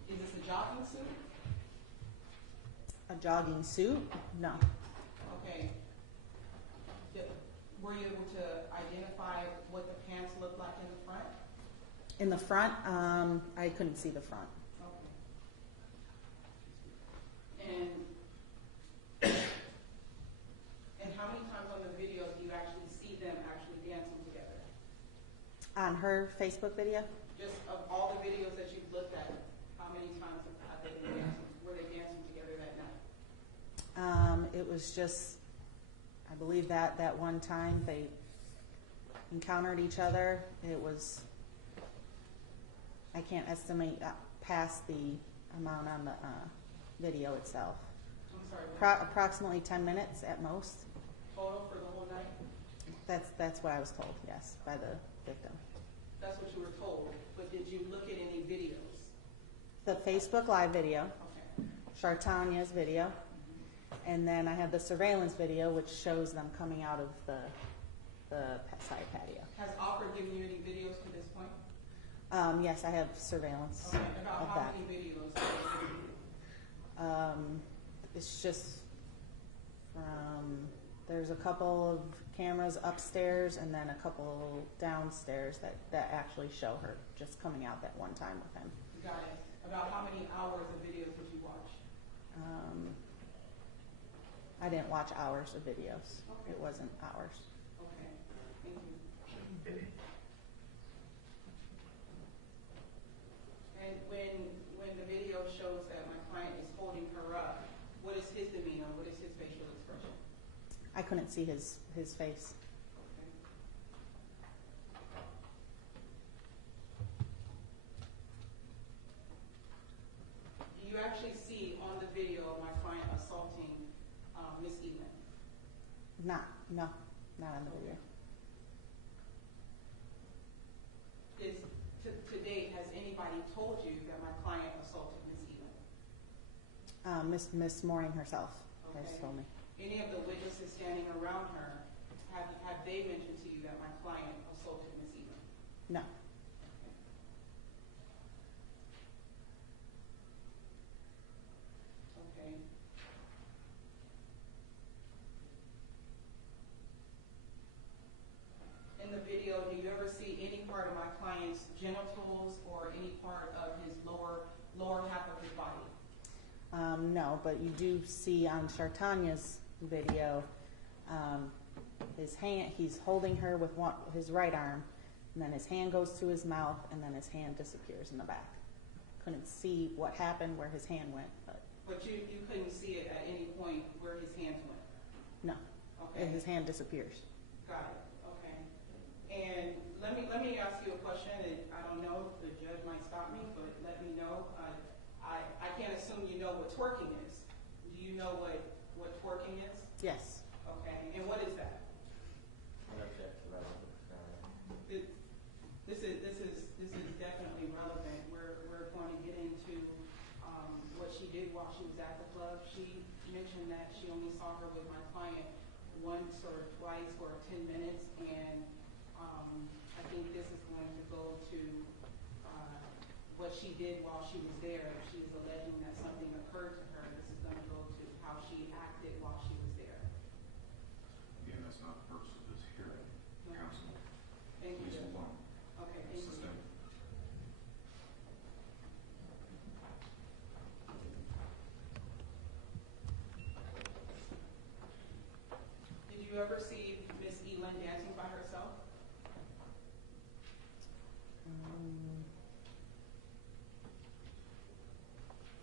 is this a jogging suit? A jogging suit? No. Okay. Were you able to identify what the pants looked like in the front? In the front, I couldn't see the front. Okay. And how many times on the video do you actually see them actually dancing together? On her Facebook video, Just of all the videos that you've looked at, how many times have they been dancing? Were they dancing together that night? it was just, I believe that one time they encountered each other. It was, I can't estimate past the amount on the video itself. I'm sorry. Approximately 10 minutes at most. Total for the whole night? That's what I was told, yes, by the victim. That's what you were told. But did you look at any videos? The Facebook Live video, Okay. Chartanya's video, and then I have the surveillance video, which shows them coming out of the side patio. Has Opera given you any videos to this point? Yes, I have surveillance Okay. About of how that. many videos? have they given you? It's just from, there's a couple of cameras upstairs and then a couple downstairs that actually show her just coming out that one time with him. Got it. About how many hours of videos did you watch? I didn't watch hours of videos. Okay. It wasn't hours. Okay. Thank you. And when the video shows that my client is holding her up, what is his demeanor? What is his facial expression? I couldn't see his face. Do you actually see on the video my client assaulting Miss Elan? Not on the video. To date, has anybody told you that my client assaulted Miss Elan? Miss Morning herself has Okay. told me. Any of the witnesses standing around her, have they mentioned to you that my client assaulted Miss Elan? No. Okay. In the video, do you ever see any part of my client's genitals or any part of his lower half of his body? No, but you do see on Chartanya's video, his hand, he's holding her with his right arm, and then his hand goes to his mouth, and then his hand disappears in the back. couldn't see what happened, where his hand went, but But you couldn't see it at any point where his hands went? no, Okay. his hand disappears. Got it, okay. And let me ask you a question, and I don't know, the judge might stop me, but let me know. I can't assume you know what twerking is. Do you know what twerking is? Yes. Okay, and what is that? I object to relevant concern. This is definitely relevant. We're going to get into what she did while she was at the club. She mentioned that she only saw her with my client once or twice for 10 minutes, and I think this is going to go to what she did while she was there. If she is alleging that something occurred to her, this is going to go to how she acted while she was there. Again, that's not the purpose of this hearing. No. Counsel, Thank you. please move on. Okay, thank you. Sustain. Did you ever see Miss Elin dancing by herself?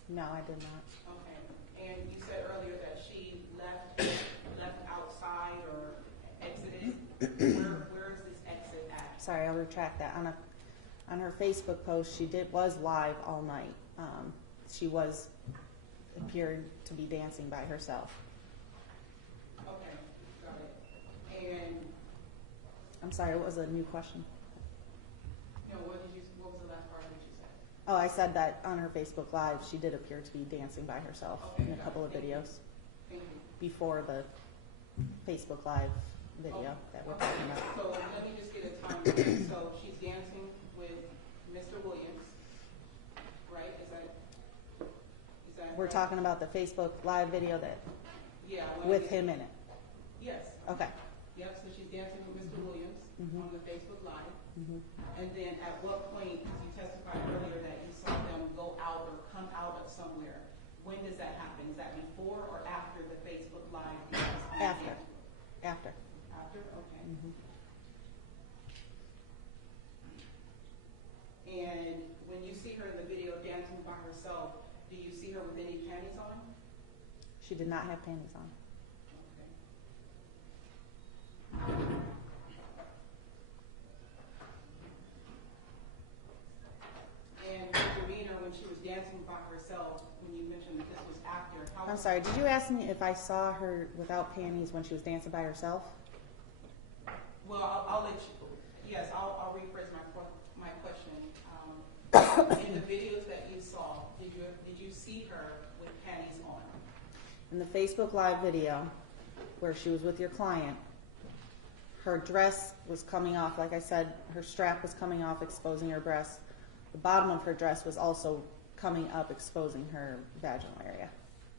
No, I did not. Okay, and you said earlier that she left outside or exited. Where is this exit at? Sorry, I'll retract that. On her Facebook post, she was live all night. She appeared to be dancing by herself. Okay, got it. And I'm sorry, what was the new question? what was the last part of what you said? Oh, I said that on her Facebook Live, she did appear to be dancing by herself Okay, in a got couple it. of Thank you. videos Thank you. before the Facebook Live video that we're talking about. So let me just get a timeline. So she's dancing with Mr. Williams, right? Is that We're right? talking about the Facebook Live video that Yeah. with him in it. Yes. Okay. Yep, so she's dancing with Mr. Williams Mhm. on the Facebook Live. Mhm. And then at what point, because you testified earlier that you saw them go out or come out of somewhere, when does that happen? Is that before or after the Facebook Live? After. After. After, okay. Mhm. And when you see her in the video dancing by herself, do you see her with any panties on? She did not have panties on. Okay. And her demeanor when she was dancing by herself, when you mentioned that this was after, how I'm sorry, did you ask me if I saw her without panties when she was dancing by herself? Well, I'll let you, yes, I'll rephrase my question. In the videos that you saw, did you see her with panties on? In the Facebook Live video where she was with your client, her dress was coming off, like I said, her strap was coming off, exposing her breasts. The bottom of her dress was also coming up, exposing her vaginal area.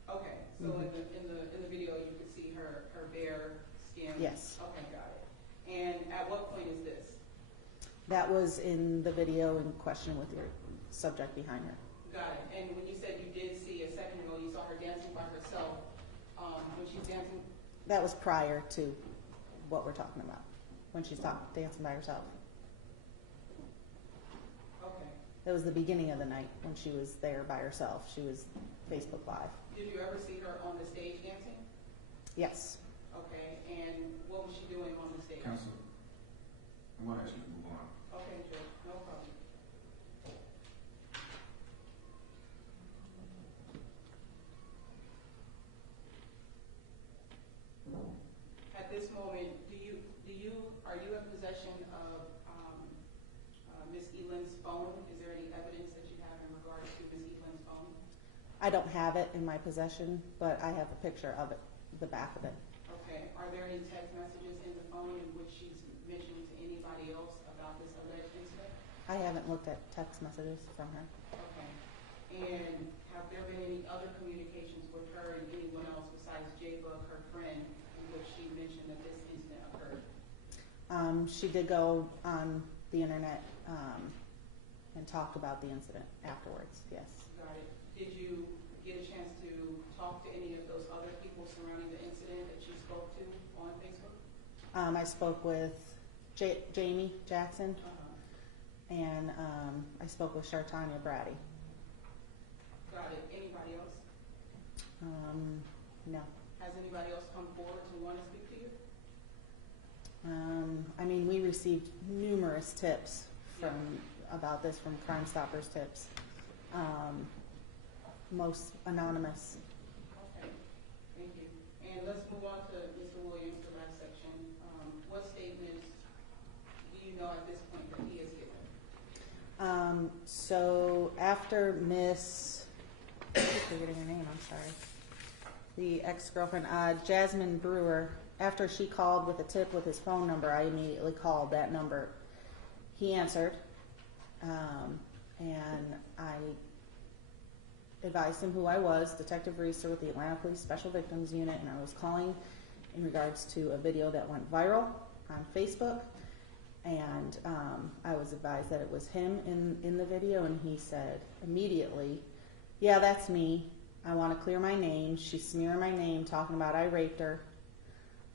Okay, so in the video you could see her bare skin? Yes. Okay, got it. And at what point is this? That was in the video in question with your subject behind her. Got it. And when you said you did see a second ago, you saw her dancing by herself, when she's dancing? That was prior to what we're talking about, when she's dancing by herself. Okay. That was the beginning of the night when she was there by herself. She was Facebook Live. Did you ever see her on the stage dancing? Yes. Okay, and what was she doing on the stage? Counsel, I want to ask you to move on. Okay, Judge, no problem. At this moment, are you in possession of Ms. Elin's phone? Is there any evidence that you have in regards to Ms. Elin's phone? I don't have it in my possession, but I have a picture of it, the back of it. Okay, are there any text messages in the phone in which she's mentioned to anybody else about this alleged incident? I haven't looked at text messages from her. Okay, and have there been any other communications with her and anyone else besides J-Bug, her friend, in which she mentioned that this incident occurred? She did go on the internet and talked about the incident afterwards, yes. Got it. Did you get a chance to talk to any of those other people surrounding the incident that you spoke to on Facebook? I spoke with Jamie Jackson, Uh-huh. and I spoke with Shartanya Brady. Got it. Anybody else? No. Has anybody else come forward to want to speak to you? I mean, we received numerous tips about this from Crime Stoppers tips. Most anonymous. Okay, thank you. And let's move on to Mr. Williams, the last section. What statements do you know at this point that he has given? So after Miss, I'm forgetting her name, I'm sorry, the ex-girlfriend, Jasmine Brewer, after she called with a tip with his phone number, I immediately called that number. He answered, and I advised him who I was, Detective Reeser with the Atlanta Police Special Victims Unit, and I was calling in regards to a video that went viral on Facebook. And I was advised that it was him in the video, and he said immediately, yeah, that's me. I want to clear my name. She's smearing my name, talking about I raped her.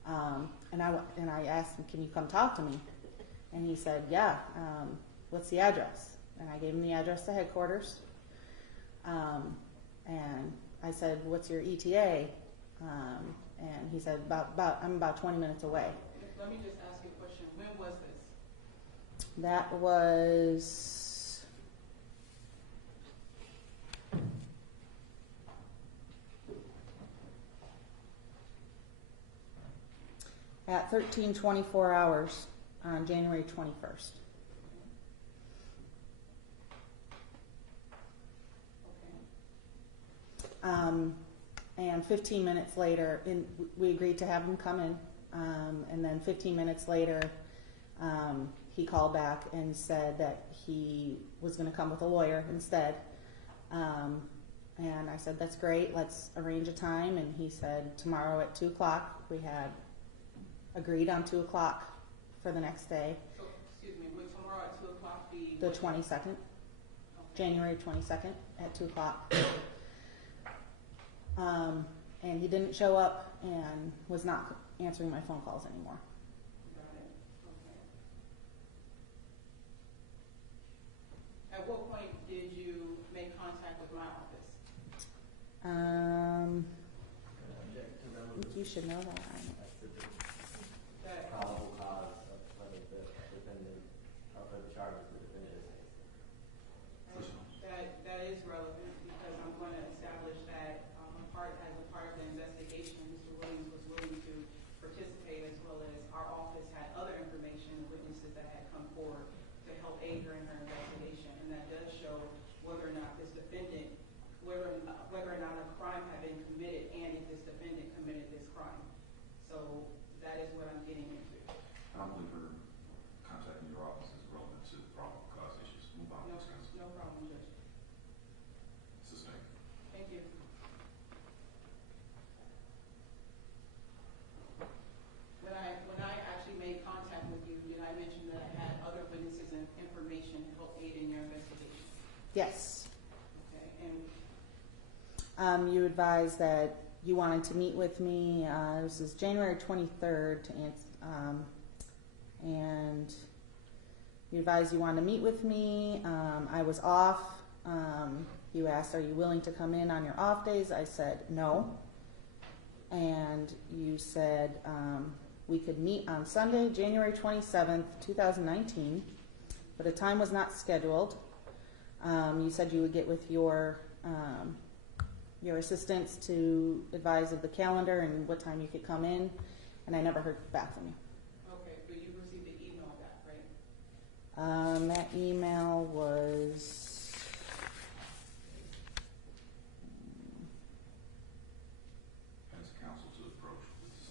And I asked him, can you come talk to me? And he said, yeah, what's the address? And I gave him the address to headquarters. And I said, what's your ETA? And he said, I'm about 20 minutes away. Let me just ask you a question. When was this? That was at 13:24 hours on January 21st. Okay. And 15 minutes later, we agreed to have him come in, and then 15 minutes later, he called back and said that he was going to come with a lawyer instead. And I said, that's great, let's arrange a time. And he said, tomorrow at 2 o'clock. We had agreed on 2 o'clock for the next day. So, excuse me, would tomorrow at 2 o'clock be? The 22nd, Okay. January 22nd at 2 o'clock. And he didn't show up and was not answering my phone calls anymore. Got it. Okay. At what point did you make contact with my office? I think you should know that. That, Probable cause of whether the defendant, of the charges the defendant is facing. that is relevant because I'm going to establish that as a part of the investigation, Mr. Williams was willing to participate, as well as our office had other information, witnesses that had come forward to help aid her in her investigation, and that does show whether or not this defendant, whether or not a crime had been committed, and if this defendant committed this crime. So that is what I'm getting into. I don't believe her contacting your office is relevant to the probable cause issues. Move on, No, Ms. Counsel. no problem, Judge. Sustained. Thank you. When I actually made contact with you, did I mention that I had other witnesses and information to help aid in your investigation? Yes. Okay, and You advised that you wanted to meet with me. This is January 23rd to answer, and you advised you wanted to meet with me. I was off. You asked, are you willing to come in on your off days? I said no. And you said we could meet on Sunday, January 27th, 2019, but a time was not scheduled. You said you would get with your assistants to advise of the calendar and what time you could come in, and I never heard back from you. okay, but you received the email back, right? That email was As counsel to approach, please.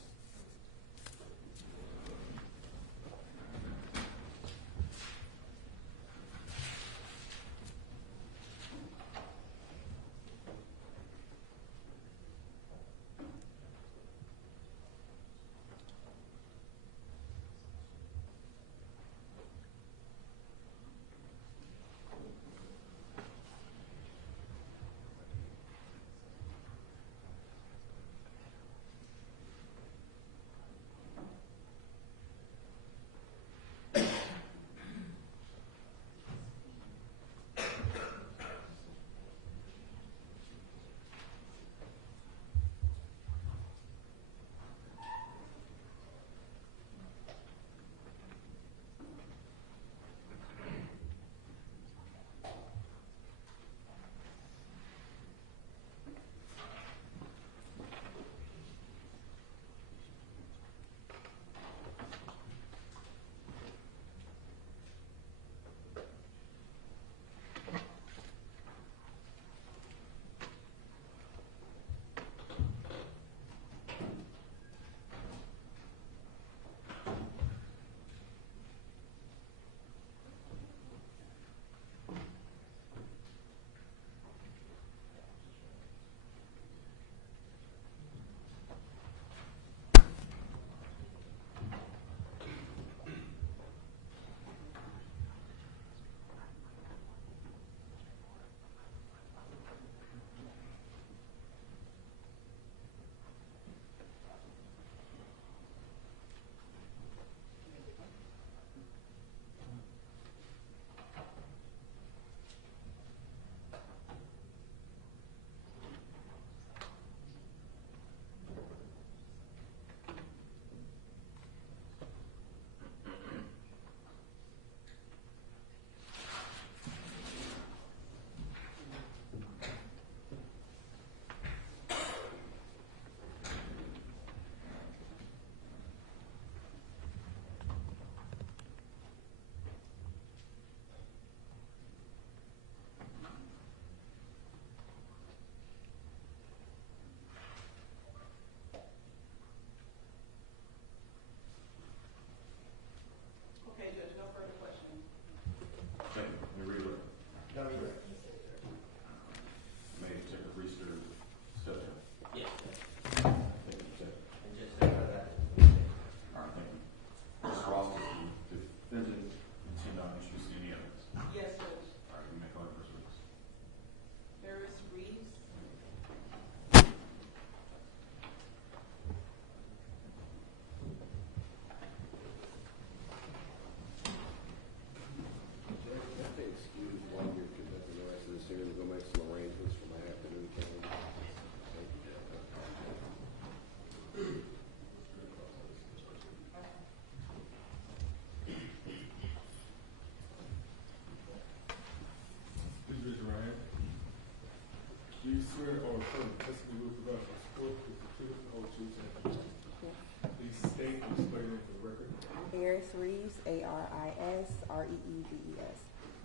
RISREEDES.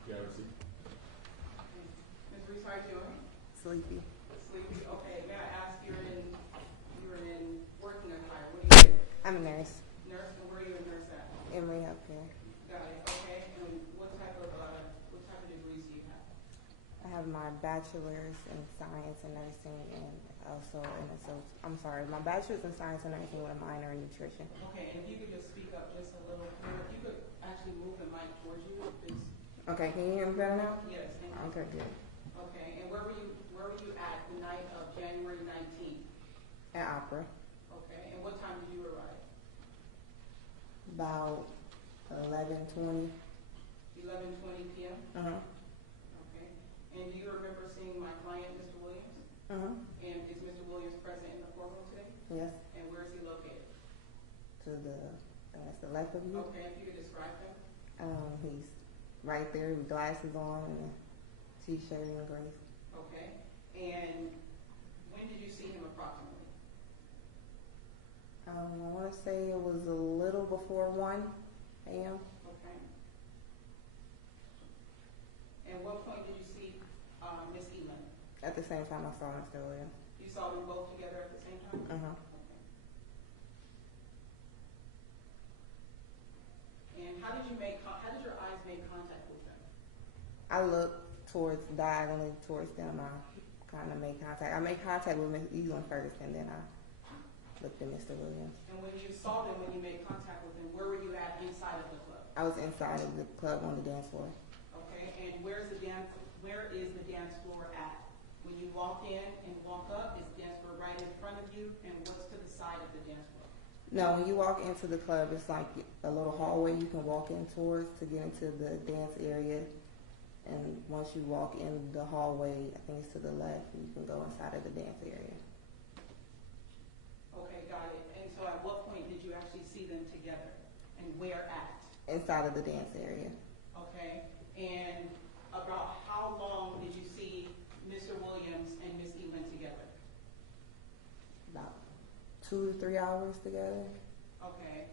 Garrison. Ms. Reese, how are you doing? Sleepy. Sleepy, okay, may I ask, you're in working attire, what do you do? I'm a nurse. Nurse, and where are you a nurse at? Emory Healthcare. Got it, okay, and what type of degrees do you have? I have my bachelor's in science and nursing, and also my bachelor's in science and nursing with a minor in nutrition. Okay, and if you could just speak up just a little clearer, if you could actually move the mic towards you, please. Okay, can you hear me better now? Yes, thank you. Okay, good. Okay, and where were you at the night of January 19th? At Opera, Okay, and what time did you arrive? about 11:20. 11:20 p.m.? Okay, and do you remember seeing my client, Mr. Williams? And is Mr. Williams present in the courtroom today? Yes, And where is he located? that's the left of you. Okay, if you could describe him? He's right there with glasses on and a t-shirt and gray. Okay, and when did you see him approximately? I want to say it was a little before 1 a.m. Okay. And what point did you see Miss Elan? At the same time I saw Mr. Williams. You saw them both together at the same time? Uh-huh. Okay. And how did your eyes make contact with them? I looked diagonally towards them. I kind of made contact. I made contact with Ms. Elam first, and then I looked at Mr. Williams. And when you saw them, when you made contact with them, where were you at inside of the club? I was inside of the club on the dance floor. Okay, and where is the dance floor at? When you walk in and walk up, is the dance floor right in front of you, and what's to the side of the dance floor? No, when you walk into the club, it's like a little hallway you can walk in towards to get into the dance area. And once you walk in the hallway, I think it's to the left, you can go inside of the dance area. Okay, got it. And so at what point did you actually see them together, and where at? Inside of the dance area. Okay, and about how long did you see Mr. Williams and Miss Elan together? About 2 to 3 hours together. Okay,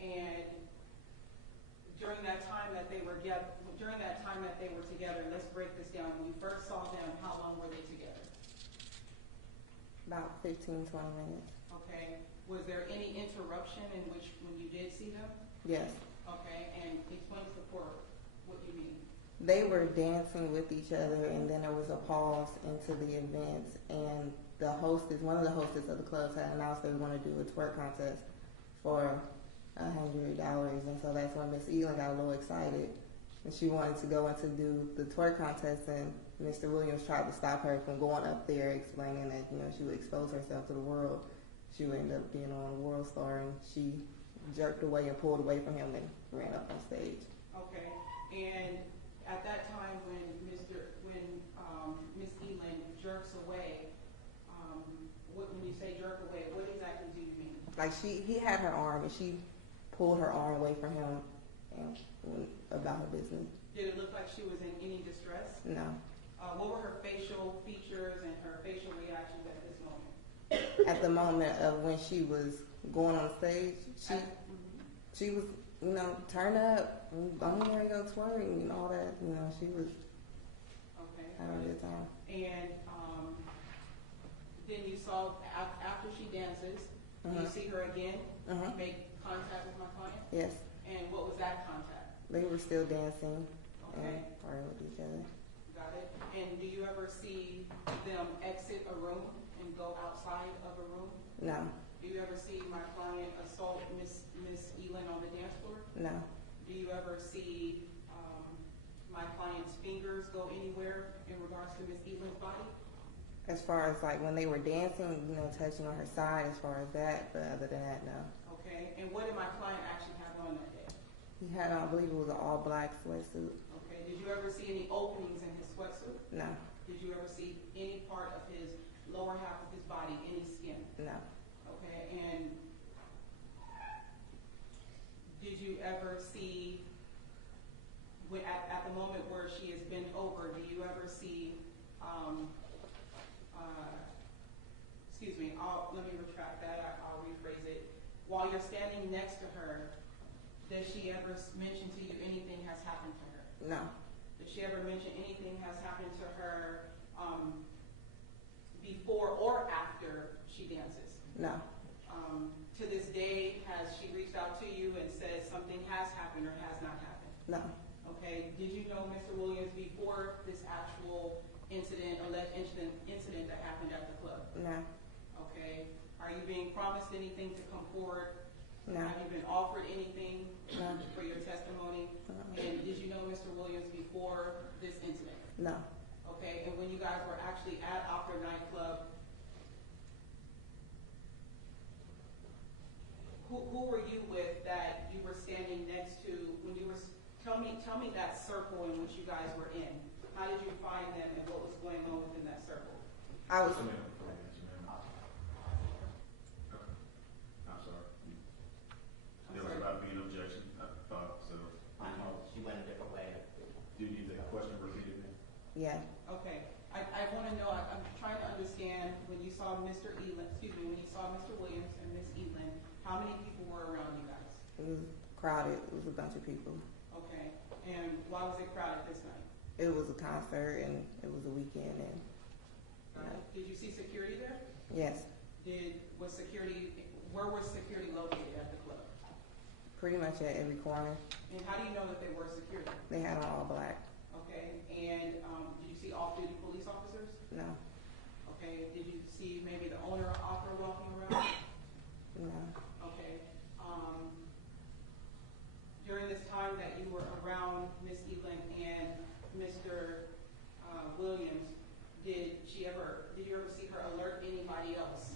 and during that time that they were together, let's break this down. When you first saw them, how long were they together? About 15, 20 minutes. Okay, was there any interruption in which when you did see them? Yes. Okay, and explain to the court what you mean. They were dancing with each other, and then there was a pause into the events, and one of the hostess of the clubs had announced they were going to do a twerk contest for $100, and so that's when Miss Elan got a little excited, and she wanted to go in to do the twerk contest, and Mr. Williams tried to stop her from going up there, explaining that she would expose herself to the world. She would end up being on World Star, and she jerked away and pulled away from him and ran up on stage. Okay, and at that time when Miss Elan jerks away, when you say jerk away, what exactly do you mean? Like he had her arm, and she pulled her arm away from him and went about her business. Did it look like she was in any distress? No. What were her facial features and her facial reactions at this moment? At the moment of when she was going on stage, she was, turn up, I'm here to go twerk, and all that. She was having a good time. And then you saw after she dances, you see her again, make contact with my client. Yes. And what was that contact? They were still dancing Okay. and partying with each other. Got it. And do you ever see them exit a room and go outside of a room? No. Do you ever see my client assault Miss Elan on the dance floor? No. Do you ever see my client's fingers go anywhere in regards to Miss Elan's body? As far as like when they were dancing, touching on her side, as far as that, but other than that, no. Okay. And what did my client actually have on that day? He had, I believe it was an all-black sweatsuit. Okay. Did you ever see any openings in his sweatsuit? No. Did you ever see any part of his lower half of his body, any skin? No. Okay. And did you ever see, at the moment where she is bent over, do you ever see, let me retract that, I'll rephrase it. While you're standing next to her, Does she ever mention to you anything has happened to her? No, Does she ever mention anything has happened to her before or after she dances? no, To this day, has she reached out to you and said something has happened or has not happened? no, Okay, did you know Mr. Williams before this actual alleged incident that happened at the club? no, Okay, are you being promised anything to come forward? no, Have you been offered anything no, for your testimony? And did you know Mr. Williams before this incident? no. Okay, and when you guys were actually at Opera Nightclub, who were you with that you were standing next to when you were, tell me that circle in which you guys were in. How did you find them and what was going on within that circle? I was, Yes, ma'am. Okay. I'm sorry. There was about to be an objection, I thought, so. I know she went a different way. Do you need the question repeated, ma'am? yeah, Okay, I want to know, I'm trying to understand when you saw Mr. Williams and Miss Elan, how many people were around you guys? it was crowded. It was a bunch of people. Okay, and why was it crowded this night? It was a concert and it was a weekend and Did you see security there? yes, Where was security located at the club? pretty much at every corner. And how do you know that they were security? They had on all black. Okay, and did you see off-duty police officers? No, Okay, did you see maybe the owner of Opera walking around? no, Okay, during this time that you were around Miss Elan and Mr. Williams, did you ever see her alert anybody else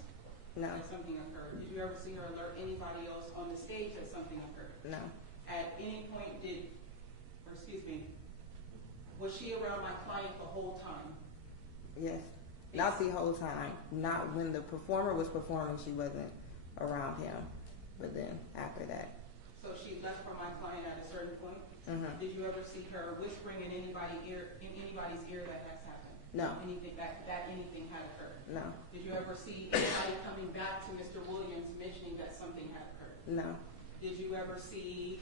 no, that something occurred? Did you ever see her alert anybody else on the stage that something occurred? no, At any point was she around my client the whole time? yes. Not the whole time. Not when the performer was performing, she wasn't around him. But then after that, So she left from my client at a certain point? mhm. Did you ever see her whispering in anybody's ear that has happened? No, Anything that anything had occurred? no, Did you ever see anybody coming back to Mr. Williams mentioning that something had occurred? no, Did you ever see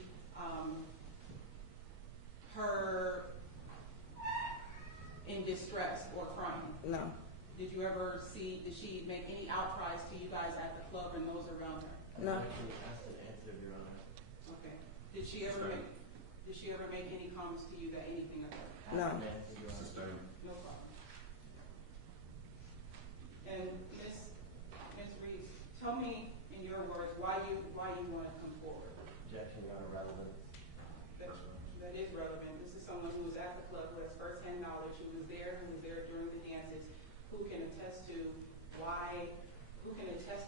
her in distress or crying? no, Did she make any outcries to you guys at the club and those around her? no, That's an answer, Your Honor. Okay. Did she ever make any comments to you that anything occurred? no. That's an answer, Your Honor. Sustained. No problem. And Ms. Reeves, tell me in your words why you want to come forward. Objection, Your Honor, relevance. That is relevant. This is someone who was at the club, who has firsthand knowledge, who was there during the dances, who can attest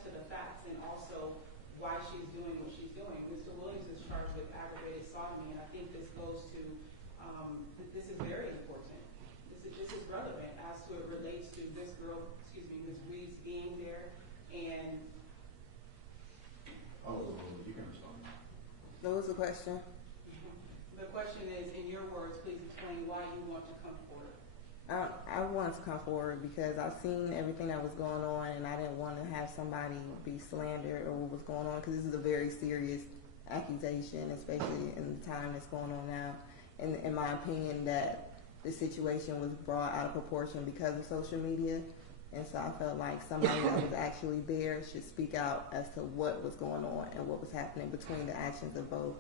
to the facts and also why she's doing what she's doing. Mr. Williams is charged with aggravated sodomy, and I think this goes to, this is very important. This is relevant as to it relates to this girl, Ms. Reeves being there and Oh, you can respond. What was the question? the question is, in your words, please explain why you want to come forward. I wanted to come forward because I've seen everything that was going on and I didn't want to have somebody be slandered or what was going on because this is a very serious accusation, especially in the time that's going on now. And in my opinion, that the situation was brought out of proportion because of social media. And so I felt like somebody that was actually there should speak out as to what was going on and what was happening between the actions of both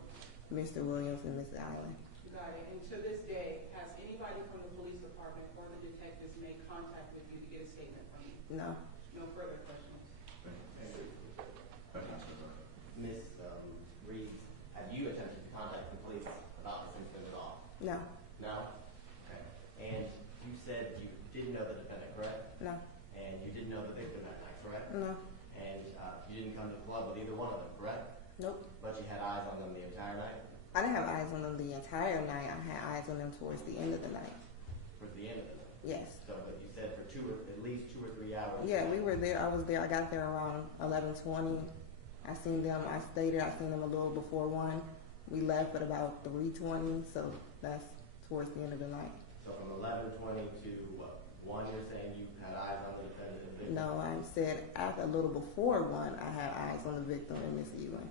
Mr. Williams and Ms. Allen. Got it. And to this day, has anybody from the police department or the detectives made contact with you to get a statement from you? No, No further questions. Thank you. Thank you, Mr. President. Ms. Reeves, have you attempted to contact the police about this incident at all? no, No? Okay. And you said you didn't know the defendant, correct? no, And you didn't know the victim that night, correct? no, And you didn't come to the club with either one of them, correct? nope. But you had eyes on them the entire night? I didn't have eyes on them the entire night. I had eyes on them towards the end of the night. For the end of the night? Yes. So, but you said for at least 2 or 3 hours? Yeah, we were there. I was there. I got there around 11:20. I seen them. I stayed there. I seen them a little before 1. We left at about 3:20, so that's towards the end of the night. So from 11:20 to what? 1, you're saying you had eyes on the defendant and victim? No, I said after a little before 1, I had eyes on the victim and Miss Ewan.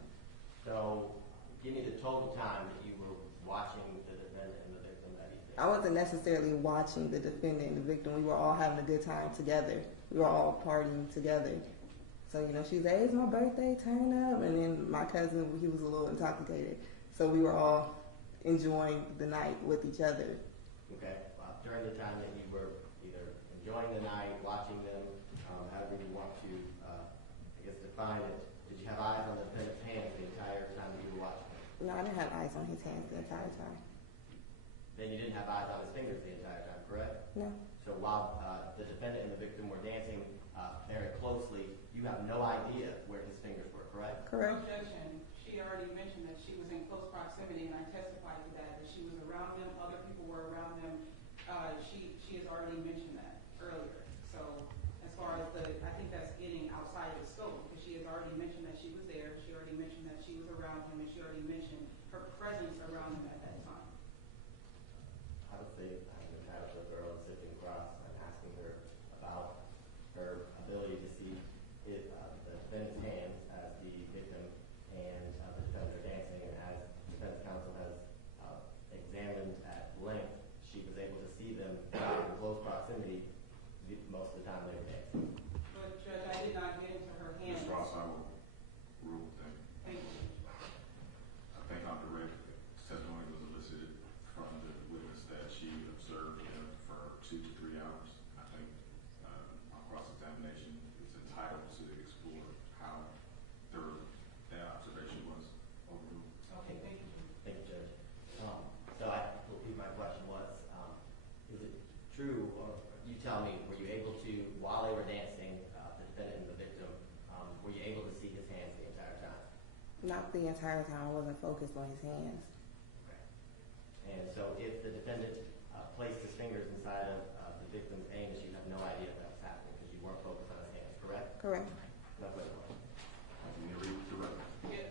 So, Give me the total time that you were watching the defendant and the victim that evening. I wasn't necessarily watching the defendant and the victim. We were all having a good time together. We were all partying together. So, you know, she said, "Hey, it's my birthday, turn up." And then my cousin, he was a little intoxicated. So we were all enjoying the night with each other. Okay. During the time that you were either enjoying the night, watching them, however you want to, I guess, define it, did you have eyes on the defendant's hands the entire time that you were watching them? No, I didn't have eyes on his hands the entire time. Then you didn't have eyes on his fingers the entire time, correct? No. So while the defendant and the victim were dancing very closely, you have no idea where his fingers were, correct? Correct. Objection. She already mentioned that she was in close proximity, and I testified to that she was around them, other people were around them. She has already mentioned that earlier. So as far as I think that's getting outside of the scope, because she has already mentioned that she was there, she already mentioned that she was around him, and she already mentioned her presence around him at that time. I would say I'm the type of girl sitting across and asking her about her ability to see the defendant's hands as the victim and the defendant are dancing, and as defense counsel has examined at length, she was able to see them in close proximity most of the time they were dancing. But Judge, I did not get into her hands. Ms. Ross, I will rule that. Thank you. I think on direct testimony was elicited from the witness that she observed him for 2 to 3 hours. I think on cross-examination, it's entitled to explore how thorough that observation was overruled. Okay, thank you. Thank you, Judge. So I repeat my question was, is it true, or you tell me, were you able to, while they were dancing, the defendant and the victim, were you able to see his hands the entire time? Not the entire time. I wasn't focused on his hands. Okay. And so if the defendant placed his fingers inside of the victim's anus, you have no idea that was happening because you weren't focused on his hands, correct? Correct. No further question. Can you read the record? Yeah.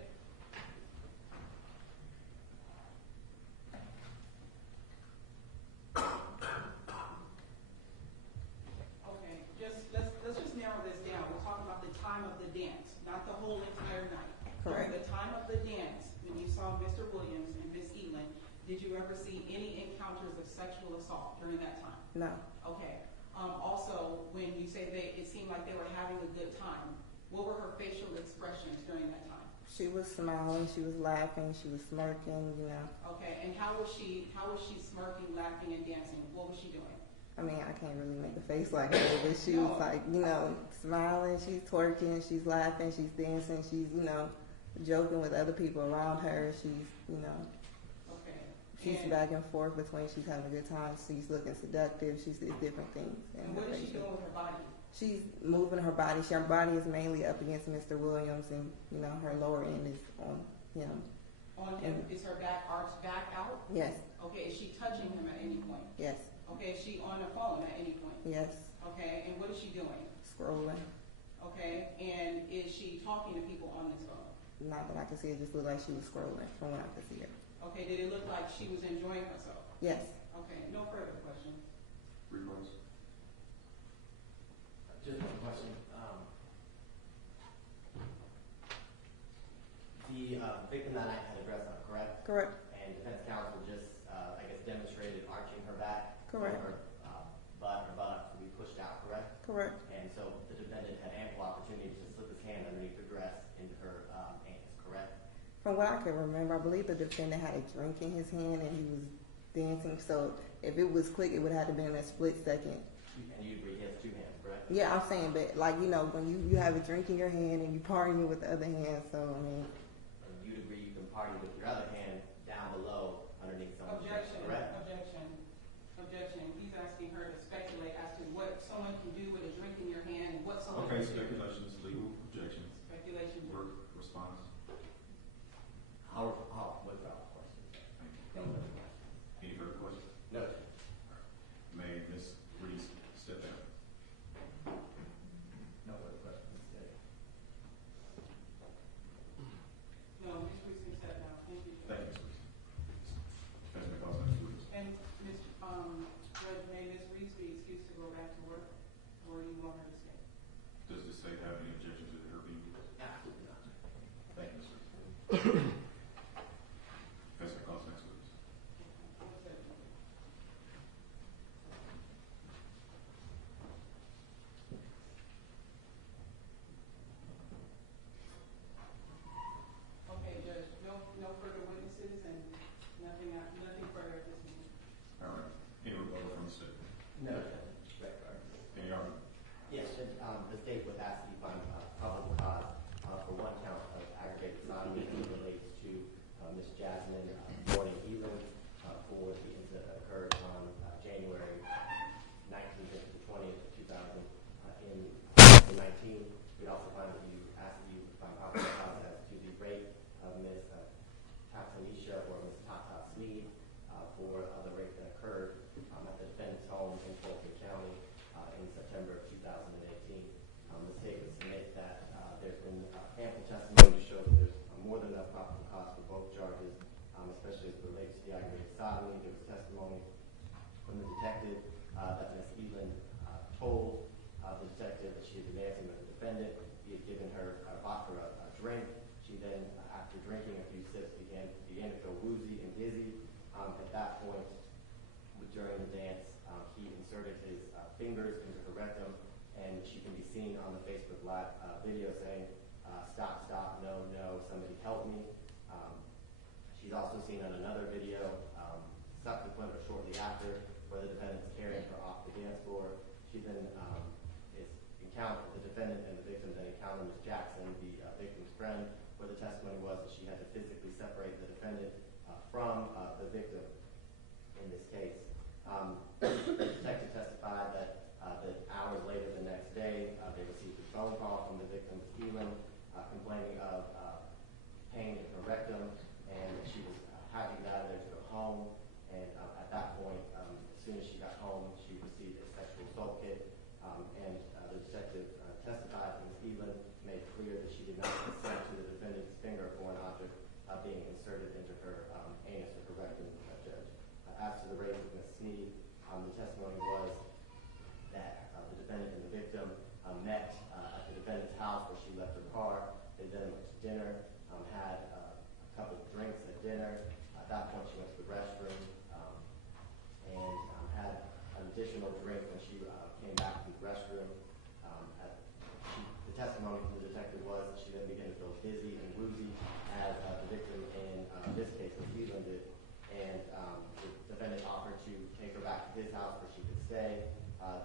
Okay, let's just narrow this down. We're talking about the time of the dance, not the whole entire night. Correct. During the time of the dance, when you saw Mr. Williams and Miss Elin, did you ever see any encounters of sexual assault during that time? No. Okay. Also, when you say it seemed like they were having a good time, what were her facial expressions during that time? She was smiling. She was laughing. She was smirking. You know. Okay, and how was she smirking, laughing, and dancing? What was she doing? I mean, I can't really make a face like her, but she was like, you know, smiling. She's twerking. She's laughing. She's dancing. She's, you know, joking with other people around her. She's, you know. Okay. She's back and forth between she's having a good time, she's looking seductive, she's different things. And what is she doing with her body? She's moving her body. Her body is mainly up against Mr. Williams, and you know her lower end is on him. On him, is her back arched back out? Yes, Okay, is she touching him at any point? yes, Okay, is she on the phone at any point? yes. Okay, and what is she doing? Scrolling. Okay, and is she talking to people on this phone? Not that I can see. It just looked like she was scrolling from what I could see her. Okay, did it look like she was enjoying herself? Yes. Okay, no further questions. Reports? Just one question. The victim that night had a dress on, correct? Correct. And defense counsel just, I guess, demonstrated arching her back. Correct. Her buttocks to be pushed out, correct? Correct. And so the defendant had ample opportunity to slip his hand underneath her dress into her anus, correct? From what I can remember, I believe the defendant had a drink in his hand and he was dancing. So if it was quick, it would have to been in a split second. And you agree he has 2 hands, correct? Yeah, I'm saying, but like you know, when you have a drink in your hand and you partying with the other hand, so I mean. And you'd agree you can party with your other hand down below underneath someone's dress, Objection, correct? objection. He's asking her to speculate as to what someone can do with a drink in your hand, what someone Okay, can do. speculation is legal. Objections. Speculation. Work response. I'll withdraw the question. Thank you. Thank you. Any further questions? No. May Ms. Reese step down? No further questions. No, correct. Any argument? Yes, the state would ask you to find probable cause for one count of aggravated sodomy as it relates to Ms. Jasmine Gordon Elam for the incident that occurred on January 19th to the 20th of 2019. We'd also find that you ask you to find probable cause as to the rape of Ms. Tatanisha or Ms. Tata Sneed for the rape that occurred at the defendant's home in Fulton County in September of 2018. The state would submit that there's been ample testimony to show that there's more than enough probable cause for both charges, especially as it relates to the aggravated sodomy. There was testimony from the detective that Ms. Elam told the detective that she had been dancing with the defendant. He had given her bought her a drink. She then, after drinking a few sips, began to feel woozy and dizzy. At that point, during the dance, he inserted his fingers into her rectum, and she can be seen on the Facebook Live video saying, "Stop, stop, no, no, somebody help me." She's also seen on another video, subsequent or shortly after, where the defendant's carrying her off the dance floor. She then is encountered, the defendant and the victim then encounter Ms. Jackson, the victim's friend, where the testimony was that she had to physically separate the defendant from the victim in this case. The detective testified that hours later the next day, they received a phone call from the victim, Elam, complaining of pain in her rectum, and she was had to get out of there to go home. And at that point, as soon as she got home, she received a sexual assault kit, and the detective testified that Ms. Elam made clear that she did not consent to the defendant's finger for an object being inserted into her anus or her rectum, Judge. As to the rape of Ms. Sneed, the testimony was that the defendant and the victim met at the defendant's house where she left her car. They then went to dinner, had a couple of drinks at dinner. At that point, she went to the restroom and had an additional drink when she came back from the restroom. The testimony from the detective was that she then began to feel dizzy and woozy, as the victim in this case, Ms. Elam, did. And the defendant offered to take her back to his house where she could stay.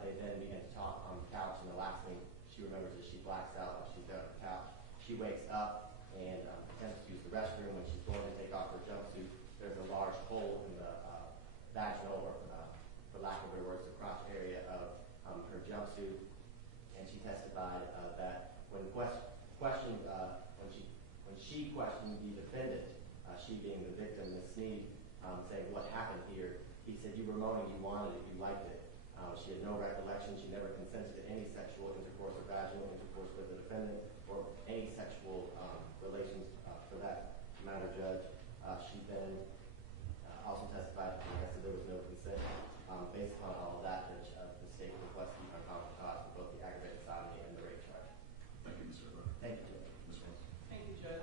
They then began to talk on the couch, and the last thing she remembers is she blacks out when she's down on the couch. She wakes up and attempts to use the restroom. When she's going to take off her jumpsuit, there's a large hole in the vaginal, or for lack of better words, the crotch area of her jumpsuit. And she testified that when she questioned the defendant, she being the victim, Ms. Sneed, saying, "What happened here?" He said, "You were moaning, you wanted it, you liked it." She had no recollection. She never consented to any sexual intercourse or vaginal intercourse with the defendant, or any sexual relations for that matter, Judge. She then also testified that there was no consent. Based upon all of that, Judge, the state requested a probable cause for both the aggravated sodomy and the rape charge. Thank you, Mr. Rivera. Thank you, Judge. Ms. Rose. Thank you, Judge.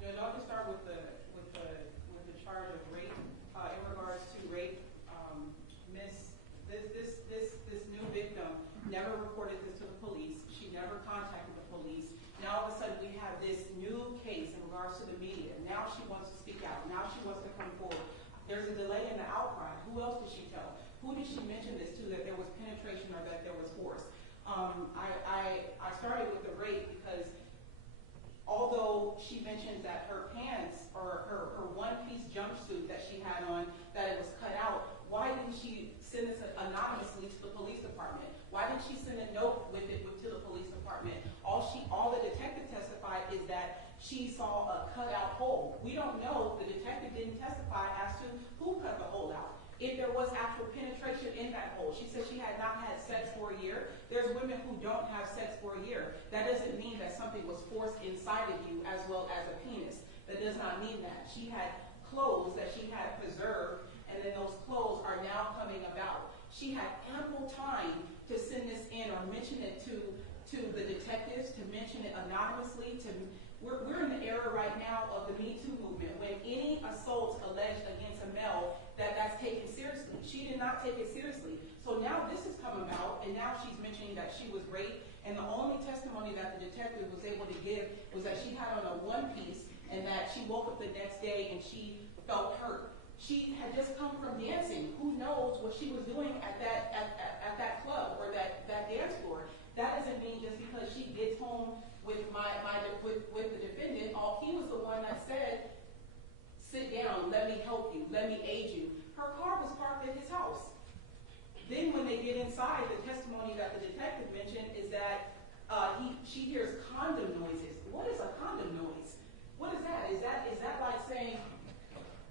Judge, I'll just start with the charge of rape. In regards to rape, this new victim never reported this to the police. She never contacted the police. Now all of a sudden we have this new case in regards to the media. Now she wants to speak out. Now she wants to come forward. There's a delay in the outcry. Who else did she tell? Who did she mention this to, that there was penetration or that there was force? I started with the rape because although she mentioned that her pants or her one-piece jumpsuit that she had on, that it was cut out, why didn't she send this anonymously to the police department? Why didn't she send a note with it to the police department? All the detective testified is that she saw a cut-out hole. We don't know. The detective didn't testify as to who cut the hole out. If there was actual penetration in that hole. She said she had not had sex for a year. There's women who don't have sex for a year. That doesn't mean that something was forced inside of you as well as a penis. That does not mean that. She had clothes that she had preserved, and then those clothes are now coming about. She had ample time to send this in or mention it to the detectives, to mention it anonymously. We're in the era right now of the Me Too movement. When any assault alleged against a male, that's taken seriously. She did not take it seriously. So now this has come about, and now she's mentioning that she was raped, and the only testimony that the detective was able to give was that she had on a one piece, and that she woke up the next day and she felt hurt. She had just come from dancing. Who knows what she was doing at that club or that dance floor? That doesn't mean just because she gets home with with the defendant, he was the one that said, sit down, let me help you, let me aid you. Her car was parked at his house. Then when they get inside, the testimony that the detective mentioned is that she hears condom noises. What is a condom noise? What is that? Is that like saying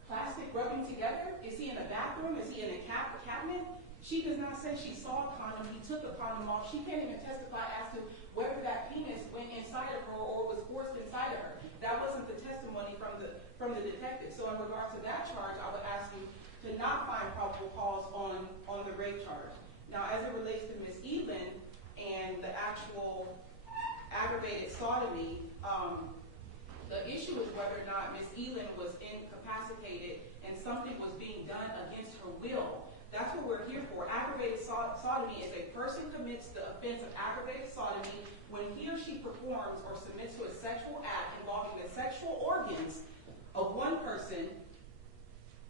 plastic rubbing together? Is he in a bathroom? Is he in a cabinet? She does not say she saw a condom. He took a condom off. She can't even testify as to whether that penis went inside of her or was forced inside of her. That wasn't the testimony from the detective. So in regards to that charge, I would ask you to not find probable cause on the rape charge. Now, as it relates to Ms. Elin and the actual aggravated sodomy, the issue is whether or not Ms. Elin was incapacitated and something was being done against her will. That's what we're here for. Aggravated sodomy is a person commits the offense of aggravated sodomy when he or she performs or submits to a sexual act involving the sexual organs of one person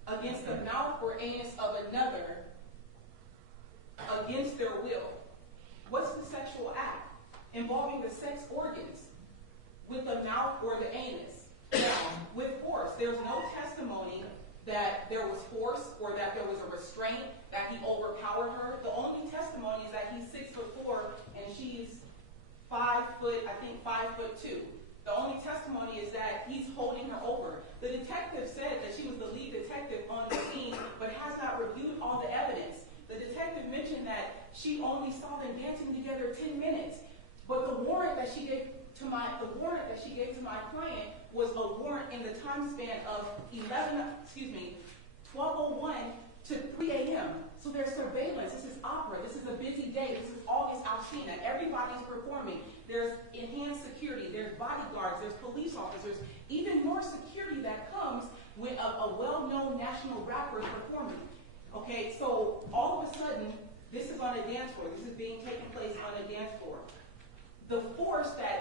against the mouth or anus of another against their will. What's the sexual act? Involving the sex organs with the mouth or the anus. Now, with force, there's no testimony that there was force or that there was a restraint, that he overpowered her. The only testimony is that he's 6'4" and she's 5'2". The only testimony is that he's holding her over. The detective said that she was the lead detective on the scene, but has not reviewed all the evidence. The detective mentioned that she only saw them dancing together 10 minutes, but the warrant that she gave to my client was a warrant in the time span of 12:01 to 3 a.m. So there's surveillance. This is opera. This is a busy day. This is August Alsina. Everybody's performing. There's enhanced security. There's bodyguards. There's police officers. Even more security that comes with a well-known national rapper performing. Okay, so all of a sudden, this is on a dance floor. This is being taken place on a dance floor. The force as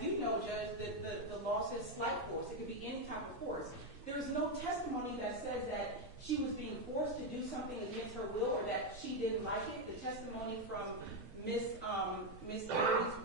you know, Judge, the law says slight force. It could be any type of force. There's no testimony that says that she was being forced to do something against her will or that she didn't like it. The testimony from Miss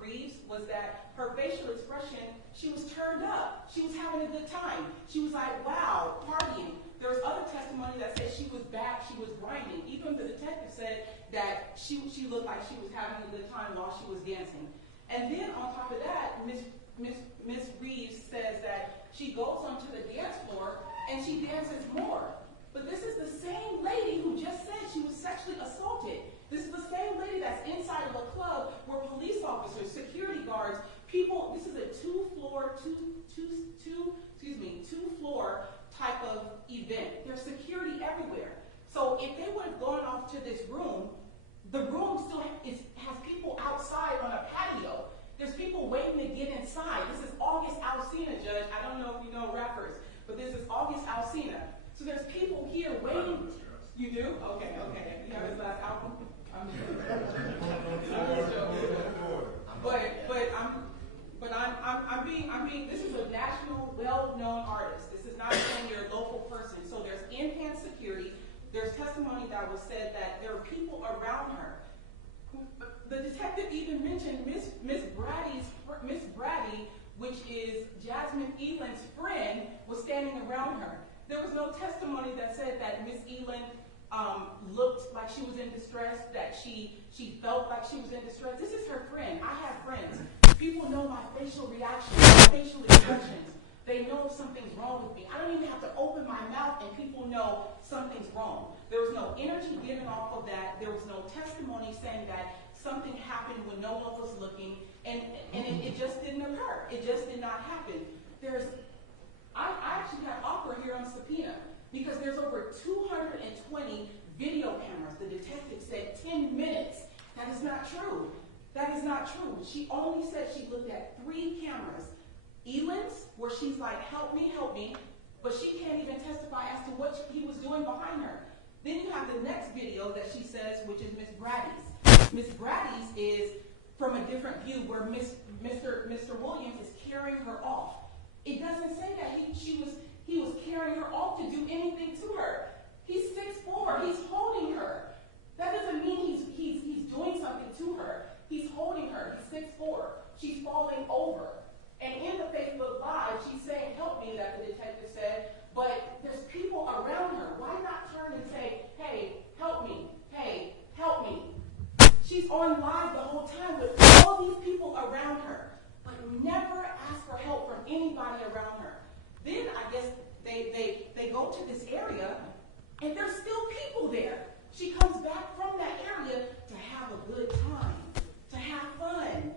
Reeves was that her facial expression, she was turned up. She was having a good time. She was like, wow, partying. There's other testimony that said she was back, she was grinding. Even the detective said that she looked like she was having a good time while she was dancing. And then on top of that, Miss Reeves says that she goes onto the dance floor and she dances more. But this is the same lady who just said she was sexually assaulted. This is the same lady that's inside of a club where police officers, security guards, people, this is a two-floor type of event. There's security everywhere. So if they would have gone off to this room, the room still has people outside on a patio. There's people waiting to get inside. This is August Alsina, Judge. I don't know if you know rappers, but this is August Alsina. So there's people here waiting. You do? Okay. You have his last album? I'm being, this is a national, well-known artist. This is not saying you're a local person. So there's enhanced security. There's testimony that was said that there are people around her. The detective even mentioned Miss Brady, which is Jasmine Elin's friend, was standing around her. There was no testimony that said that Miss Elin looked like she was in distress, that she felt like she was in distress. This is her friend. I have friends. People know my facial reactions, my facial expressions. They know if something's wrong with me. I don't even have to open my mouth and people know something's wrong. There was no energy given off of that. There was no testimony saying that something happened when no one was looking, and it just didn't occur. It just did not happen. I actually have opera here on subpoena because there's over 220 video cameras. The detective said 10 minutes. That is not true. That is not true. She only said she looked at 3 cameras. Elin's, where she's like, help me, but she can't even testify as to what he was doing behind her. Then you have the next video that she says, which is Miss Brady's. Miss Brady's is from a different view where Mr. Williams is carrying her off. It doesn't say that he He was carrying her off to do anything to her. He's 6'4", he's holding her. That doesn't mean he's doing something to her. He's holding her, he's 6'4". She's falling over. And in the Facebook Live, she's saying, help me, that the detective said, but there's people around her. Why not turn and say, hey, help me, hey, help me? She's on live the whole time with all these people around her, but never ask for help from anybody around her. Then I guess they go to this area, and there's still people there. She comes back from that area to have a good time, to have fun.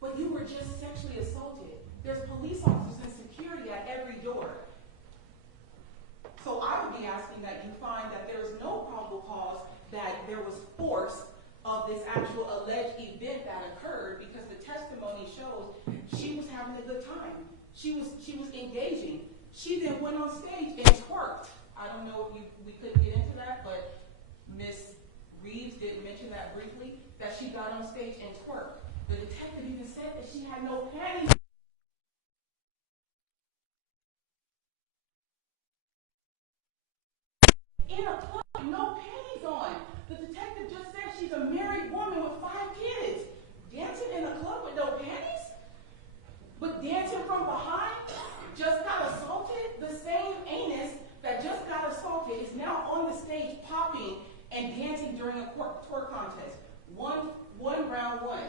But you were just sexually assaulted. There's police officers and security at every door. So I would be asking that you find that there is no probable cause that there was force of this actual alleged event that occurred, because the testimony shows she was having a good time. She was engaging. She then went on stage and twerked. I don't know if we couldn't get into that, but Miss Reeves did mention that briefly, that she got on stage and twerked. The detective even said that she had no panties. In a club with no panties on. The detective just said she's a married woman with 5 kids. Dancing in a club with no panties? But dancing from behind? Just got assaulted? The same anus that just got assaulted is now on the stage popping and dancing during a twerk contest. One round one.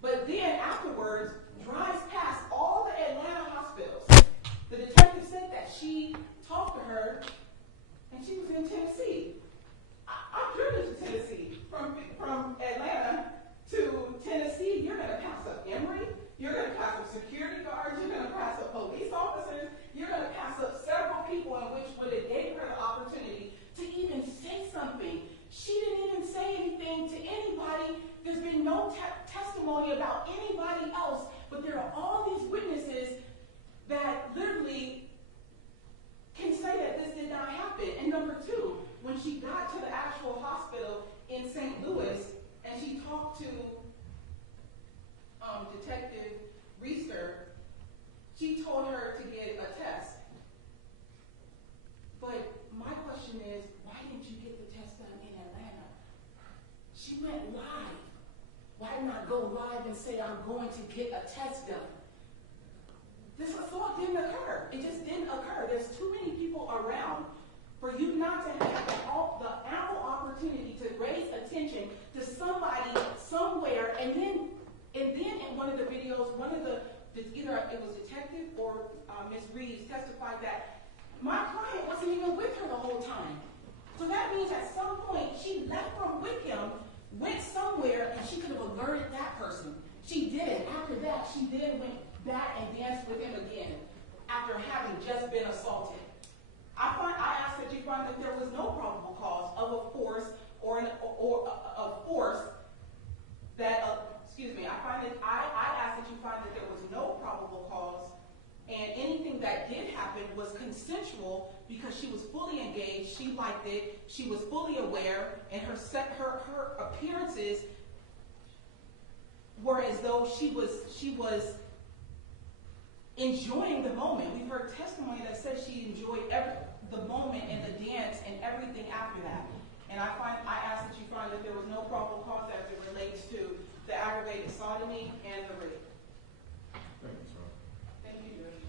But then afterwards, drives past all the Atlanta hospitals. The detective said that she talked to her, and she was in Tennessee. I'm driven to Tennessee. From Atlanta to Tennessee, you're going to pass up Emory, you're going to pass up security guards, you're going to pass up police officers, you're going to pass up several people in which would have gave her the opportunity to even say something. She didn't even say anything to anybody. There's been no testimony about anybody else, but there are all these witnesses that literally can say that this did not happen. And number two, when she got to the actual hospital in St. Louis and she talked to Detective Reister, she told her to get a test. But my question is, why didn't you get the test done in Atlanta? She went live. Why not go live and say, I'm going to get a test done? This assault didn't occur. It just didn't occur. There's too many people around for you not to have the ample opportunity to raise attention to somebody somewhere, and then in one of the videos, either it was Detective or Ms. Reeves testified that my client wasn't even with her the whole time. So that means at some point she left from with him, went somewhere, and she could have alerted that person. She didn't. After that, she then went back and danced with him again after having just been assaulted. I ask that you find that there was no probable cause of a force or a force that, I ask that you find that there was no probable cause, and anything that did happen was consensual because she was fully engaged, she liked it, she was fully aware, and her appearances were as though she was enjoying the moment. We've heard testimony that says she enjoyed the moment and the dance and everything after that. And I ask that you find that there was no probable cause as it relates to the aggravated sodomy and the rape. Thank you, sir. Thank you, Judge.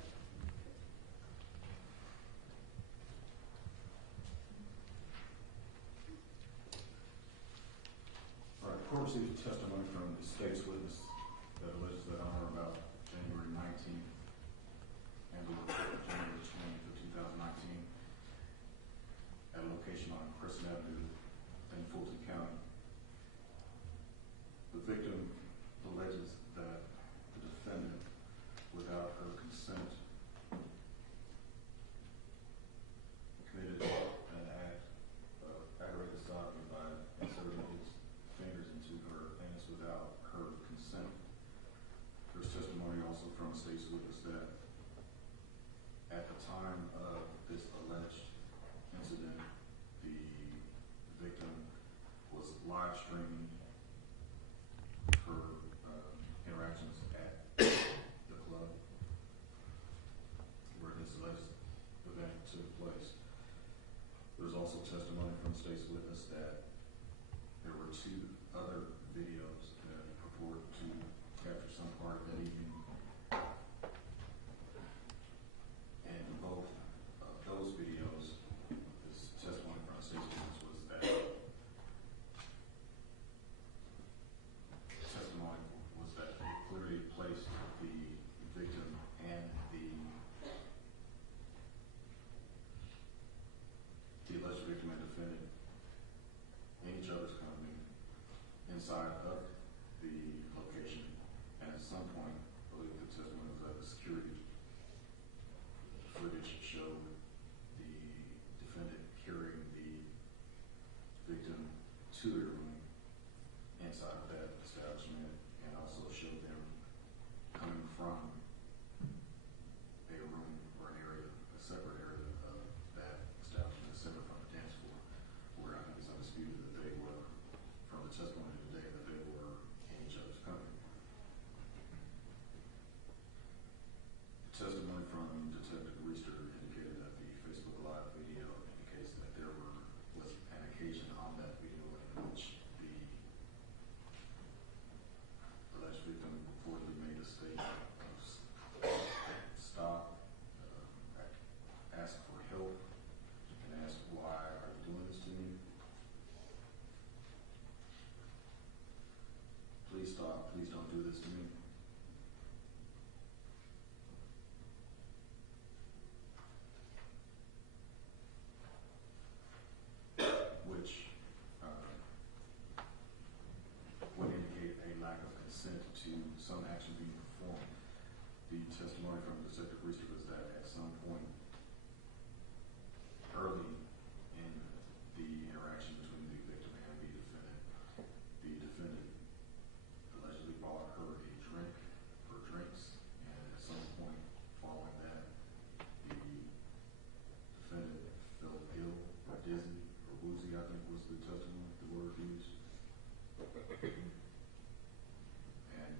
All right, court received testimony from the state's witness that alleges that on or about January 19th and January 20th of 2019 at a location on Crescent Avenue in Fulton County. The victim alleges that learned from Detective Reese was that at some point early in the interaction between the victim and the defendant allegedly bought her a drink or drinks, and at some point following that, the defendant felt ill or dizzy or woozy, I think was the testimony, the word used, and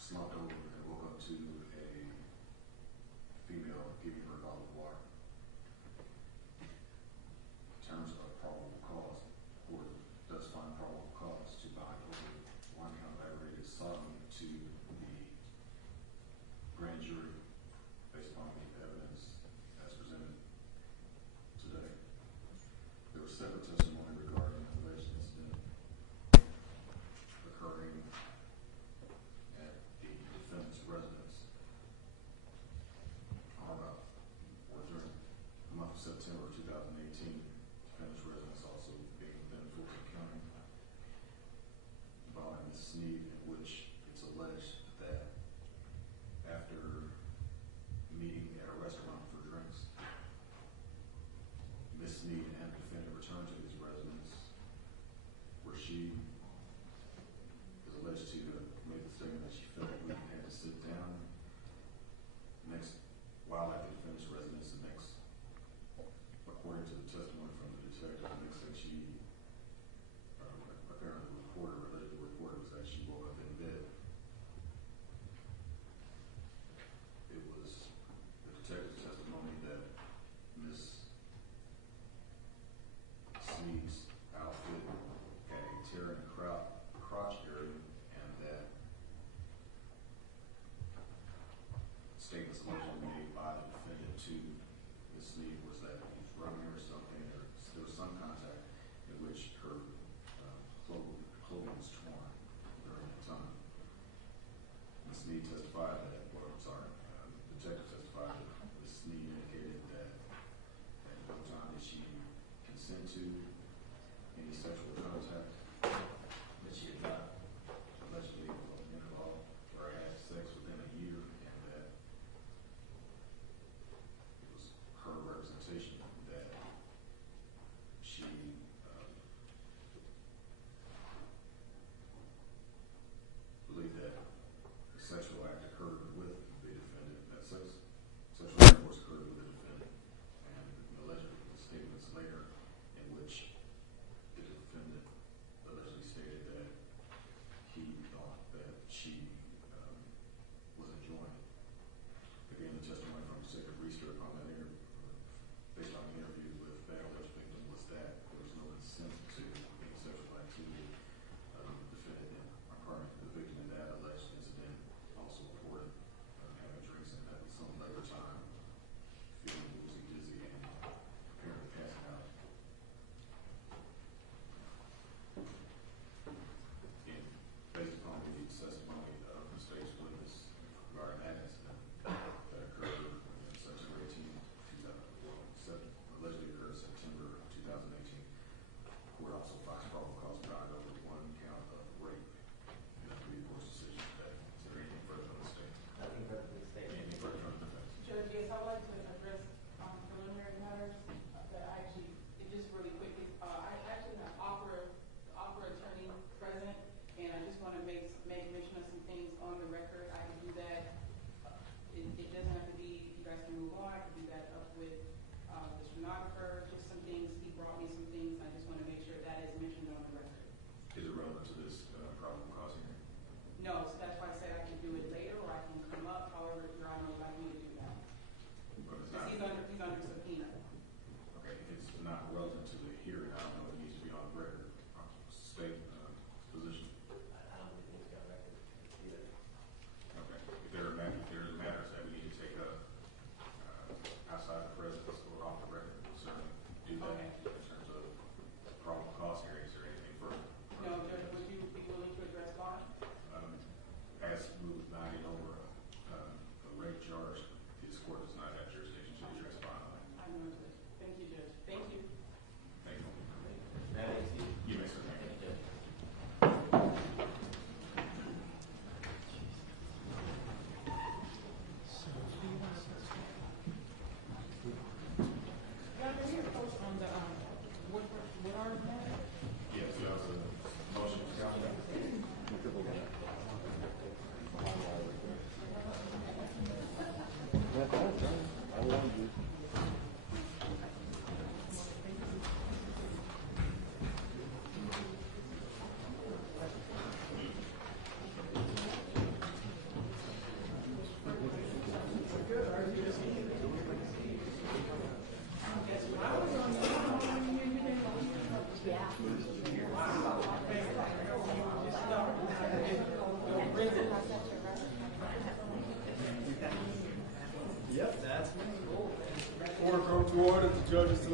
slumped over and woke up to a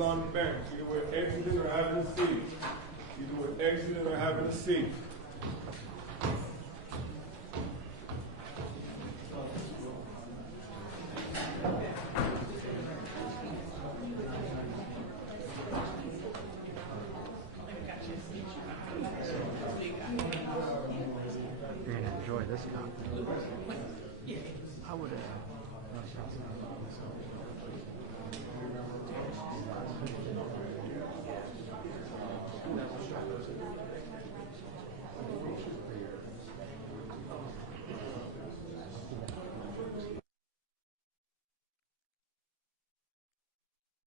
on the bench, either we're exiting or having a seat. Either we're exiting or having a seat. You're gonna enjoy this now. I would have.